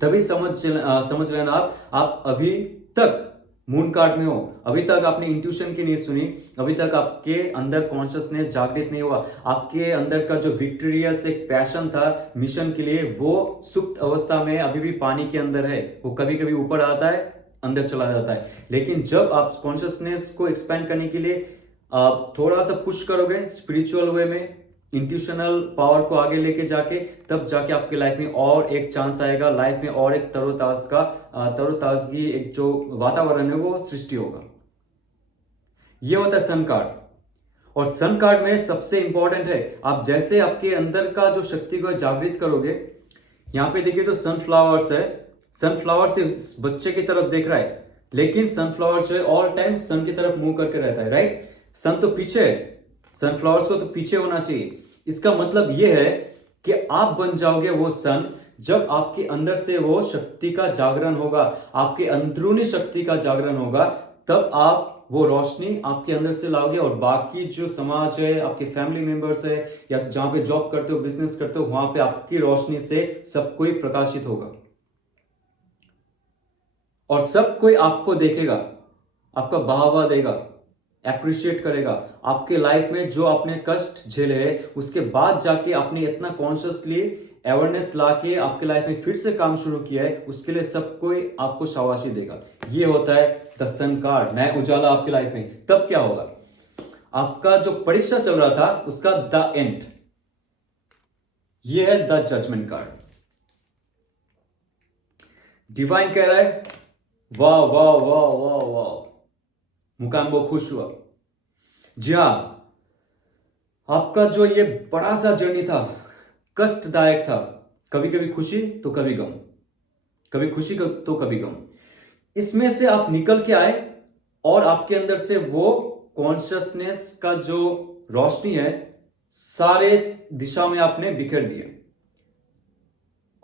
तभी समझ लेना आप अभी तक मून कार्ड में हो, अभी तक आपने इंट्यूशन की नहीं सुनी, अभी तक आपके अंदर कॉन्शियसनेस जागृत नहीं हुआ, आपके अंदर का जो विक्टोरियस एक पैशन था मिशन के लिए, वो सुप्त अवस्था में अभी भी पानी के अंदर है। वो कभी कभी ऊपर आता है, अंदर चला जाता है। लेकिन जब आप कॉन्शियसनेस को एक्सपेंड करने के लिए आप थोड़ा सा पुश करोगे स्पिरिचुअल वे में, इंट्यूशनल पावर को आगे लेके जाके, तब जाके आपके लाइफ में और एक चांस आएगा, लाइफ में और एक तरोताजगी एक जो वातावरण है वो सृष्टि होगा। ये होता है सन कार्ड। और सन कार्ड में सबसे इंपॉर्टेंट है, आप जैसे आपके अंदर का जो शक्ति को जागृत करोगे। यहां पे देखिए जो सनफ्लावर्स है, सनफ्लावर से बच्चे की तरफ देख रहा है, लेकिन सनफ्लावर जो है ऑल टाइम सन की तरफ मुंह करके रहता है, राइट? सन तो पीछे है, सनफ्लावर्स को तो पीछे होना चाहिए। इसका मतलब यह है कि आप बन जाओगे वो सन जब आपके अंदर से वो शक्ति का जागरण होगा, आपके अंदरूनी शक्ति का जागरण होगा, तब आप वो रोशनी आपके अंदर से लाओगे। और बाकी जो समाज है, आपके फैमिली मेंबर्स है, या जहां पे जॉब करते हो, बिजनेस करते हो, वहां पे आपकी रोशनी से सब कोई प्रकाशित होगा और सब कोई आपको देखेगा, आपका वाहवाह देगा, एप्रिशिएट करेगा। आपके लाइफ में जो आपने कष्ट झेले हैं, उसके बाद जाके आपने इतना कॉन्शियसली अवेयरनेस लाके आपके लाइफ में फिर से काम शुरू किया है, उसके लिए सब कोई आपको शाबाशी देगा। ये होता है द सन कार्ड, नया उजाला आपकी लाइफ में। तब क्या होगा? आपका जो परीक्षा चल रहा था उसका द एंड, ये है द जजमेंट कार्ड। डिवाइन कह रहा है वाह वाह वाह वाह वाह, मुकाम्बो खुश हुआ। जी हां, आपका जो ये बड़ा सा जर्नी था, कष्टदायक था, कभी कभी खुशी तो कभी गम, कभी खुशी तो कभी गम, इसमें से आप निकल के आए और आपके अंदर से वो कॉन्शियसनेस का जो रोशनी है सारे दिशा में आपने बिखेर दिए।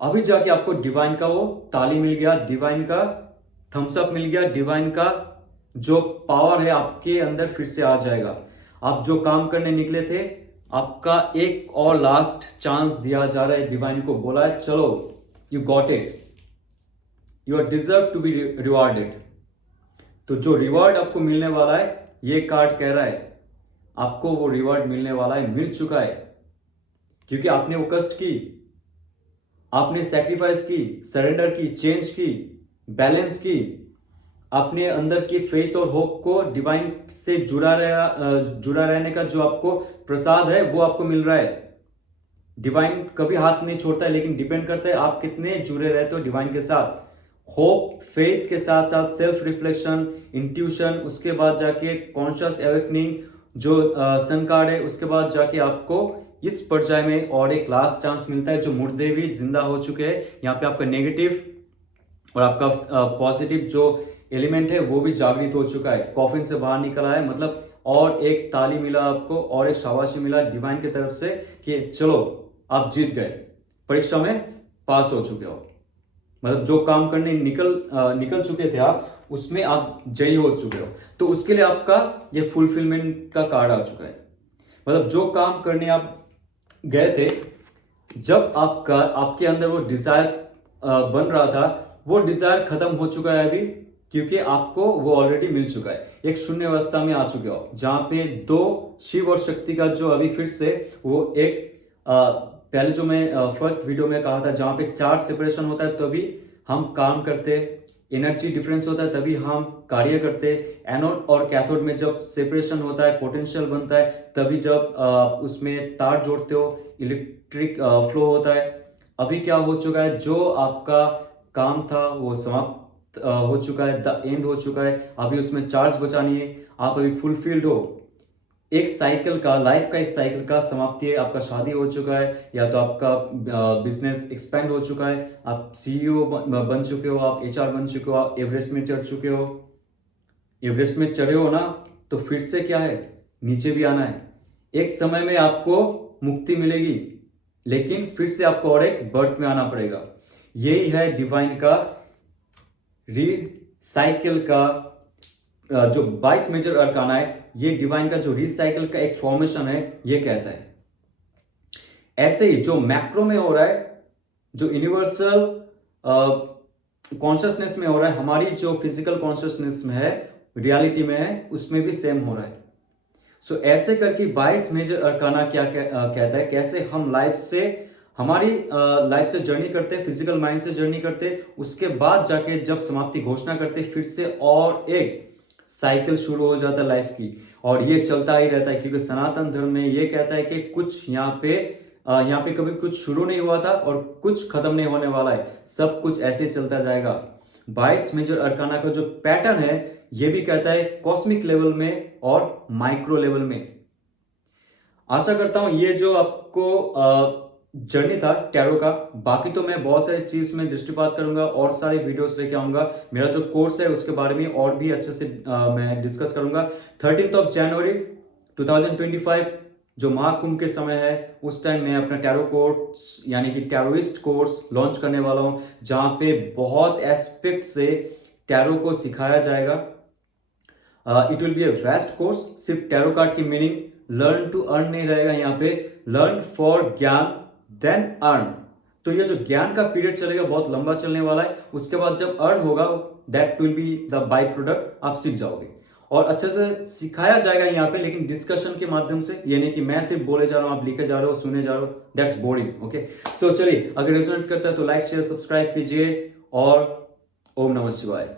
अभी जाके आपको डिवाइन का वो ताली मिल गया, डिवाइन का थम्स अप मिल गया, डिवाइन का जो पावर है आपके अंदर फिर से आ जाएगा। आप जो काम करने निकले थे, आपका एक और लास्ट चांस दिया जा रहा है। डिवाइन को बोला है चलो, you got it, you are deserve to be rewarded. तो जो रिवॉर्ड आपको मिलने वाला है, ये कार्ड कह रहा है आपको वो रिवॉर्ड मिलने वाला है, मिल चुका है, क्योंकि आपने वो कष्ट की, आपने सैक्रिफाइस की, सरेंडर की, चेंज की, बैलेंस की, अपने अंदर की फेथ और होप को डिवाइन से जुड़ा रहने का जो आपको प्रसाद है वो आपको मिल रहा है। डिवाइन कभी हाथ नहीं छोड़ता है, लेकिन डिपेंड करता है आप कितने जुड़े रहते हो डिवाइन के साथ। होप, फेथ के साथ साथ सेल्फ रिफ्लेक्शन, इंट्यूशन, उसके बाद जाके कॉन्शियस एवेकनिंग जो सन कार्ड है, उसके बाद जाके आपको इस पर्याय में और एक लास्ट चांस मिलता है। जो मुर्दे भी जिंदा हो चुके हैं, यहाँ पे आपका नेगेटिव और आपका पॉजिटिव जो एलिमेंट है वो भी जागृत हो चुका है, कॉफिन से बाहर निकला है। मतलब और एक ताली मिला आपको और एक शाबाशी मिला डिवाइन की तरफ से कि चलो आप जीत गए, परीक्षा में पास हो चुके हो। मतलब जो काम करने निकल चुके थे आप, उसमें आप जयी हो चुके हो। तो उसके लिए आपका ये फुलफिलमेंट का कार्ड आ चुका है। मतलब जो काम करने आप गए थे, जब आपके अंदर वो डिजायर बन रहा था, वो डिजायर खत्म हो चुका है अभी, क्योंकि आपको वो ऑलरेडी मिल चुका है। एक शून्य अवस्था में आ चुके हो, जहां पे दो शिव और शक्ति का जो अभी फिर से वो एक पहले जो मैं फर्स्ट वीडियो में कहा था, जहां पे चार्ज सेपरेशन होता है तभी हम काम करते, एनर्जी डिफरेंस होता है तभी हम कार्य करते। एनोड और कैथोड में जब सेपरेशन होता है, पोटेंशियल बनता है, तभी जब उसमें तार जोड़ते हो, इलेक्ट्रिक फ्लो होता है। अभी क्या हो चुका है, जो आपका काम था वो समाप्त हो चुका है, द एंड हो चुका है। अभी उसमें चार्ज बचानी है, आप अभी फुलफिल्ड हो। एक साइकिल का, लाइफ का एक साइकिल का समाप्ति है। आपका शादी हो चुका है, या तो आपका बिजनेस एक्सपेंड हो चुका है, आप सीईओ बन चुके हो, आप एचआर बन चुके हो, आप एवरेस्ट में चढ़ चुके हो। एवरेस्ट में चढ़े हो ना, तो फिर से क्या है, नीचे भी आना है। एक समय में आपको मुक्ति मिलेगी, लेकिन फिर से आपको और एक बर्थ में आना पड़ेगा। यही है डिवाइन का रीसाइकिल का जो 22 मेजर अरकाना है, ये डिवाइन का जो रीसाइकिल का एक फॉर्मेशन है, ये कहता है। ऐसे ही जो मैक्रो में हो रहा है, जो यूनिवर्सल कॉन्शियसनेस में हो रहा है, हमारी जो फिजिकल कॉन्शियसनेस में है, रियलिटी में है, उसमें भी सेम हो रहा है। सो ऐसे करके 22 मेजर अरकाना क्या कहता है, कैसे हम लाइफ से, हमारी लाइफ से जर्नी करते, फिजिकल माइंड से जर्नी करते, उसके बाद जाके जब समाप्ति घोषणा करते, फिर से और एक साइकिल शुरू हो जाता है लाइफ की, और ये चलता ही रहता है। क्योंकि सनातन धर्म में ये कहता है कि कुछ यहाँ पे कभी कुछ शुरू नहीं हुआ था और कुछ खत्म नहीं होने वाला है, सब कुछ ऐसे चलता जाएगा। 22 मेजर अरकाना का जो पैटर्न है, ये भी कहता है कॉस्मिक लेवल में और माइक्रो लेवल में। आशा करता हूं ये जो आपको जर्नी था टैरो का, बाकी तो मैं बहुत सारी चीज में दृष्टिपात करूंगा और सारे वीडियोस लेके आऊंगा। मेरा जो कोर्स है उसके बारे में और भी अच्छे से मैं डिस्कस करूंगा। 13 जनवरी 2025 जो महाकुंभ के समय है, उस टाइम मैं अपना टैरो कोर्स यानी कि टैरोइस्ट कोर्स लॉन्च करने वाला हूं, जहां पे बहुत एस्पेक्ट से टैरो को सिखाया जाएगा। It will be a waste course. सिर्फ टैरो कार्ड की मीनिंग लर्न टू अर्न नहीं रहेगा, यहाँ पे लर्न फॉर ज्ञान देन अर्न। तो ये जो ज्ञान का पीरियड चलेगा बहुत लंबा चलने वाला है, उसके बाद जब अर्न होगा that will be the by product, आप सीख जाओगे और अच्छे से सिखाया जाएगा यहाँ पे, लेकिन डिस्कशन के माध्यम से। ये नहीं कि मैं सिर्फ बोले जा रहा हूँ, आप लिखे जा रहे हो, सुने जा रहे हो, दैट्स बोरिंग। ओके, सो चलिए, अगर रेजोनेट करता है तो लाइक शेयर सब्सक्राइब कीजिए और ओम नमः शिवाय।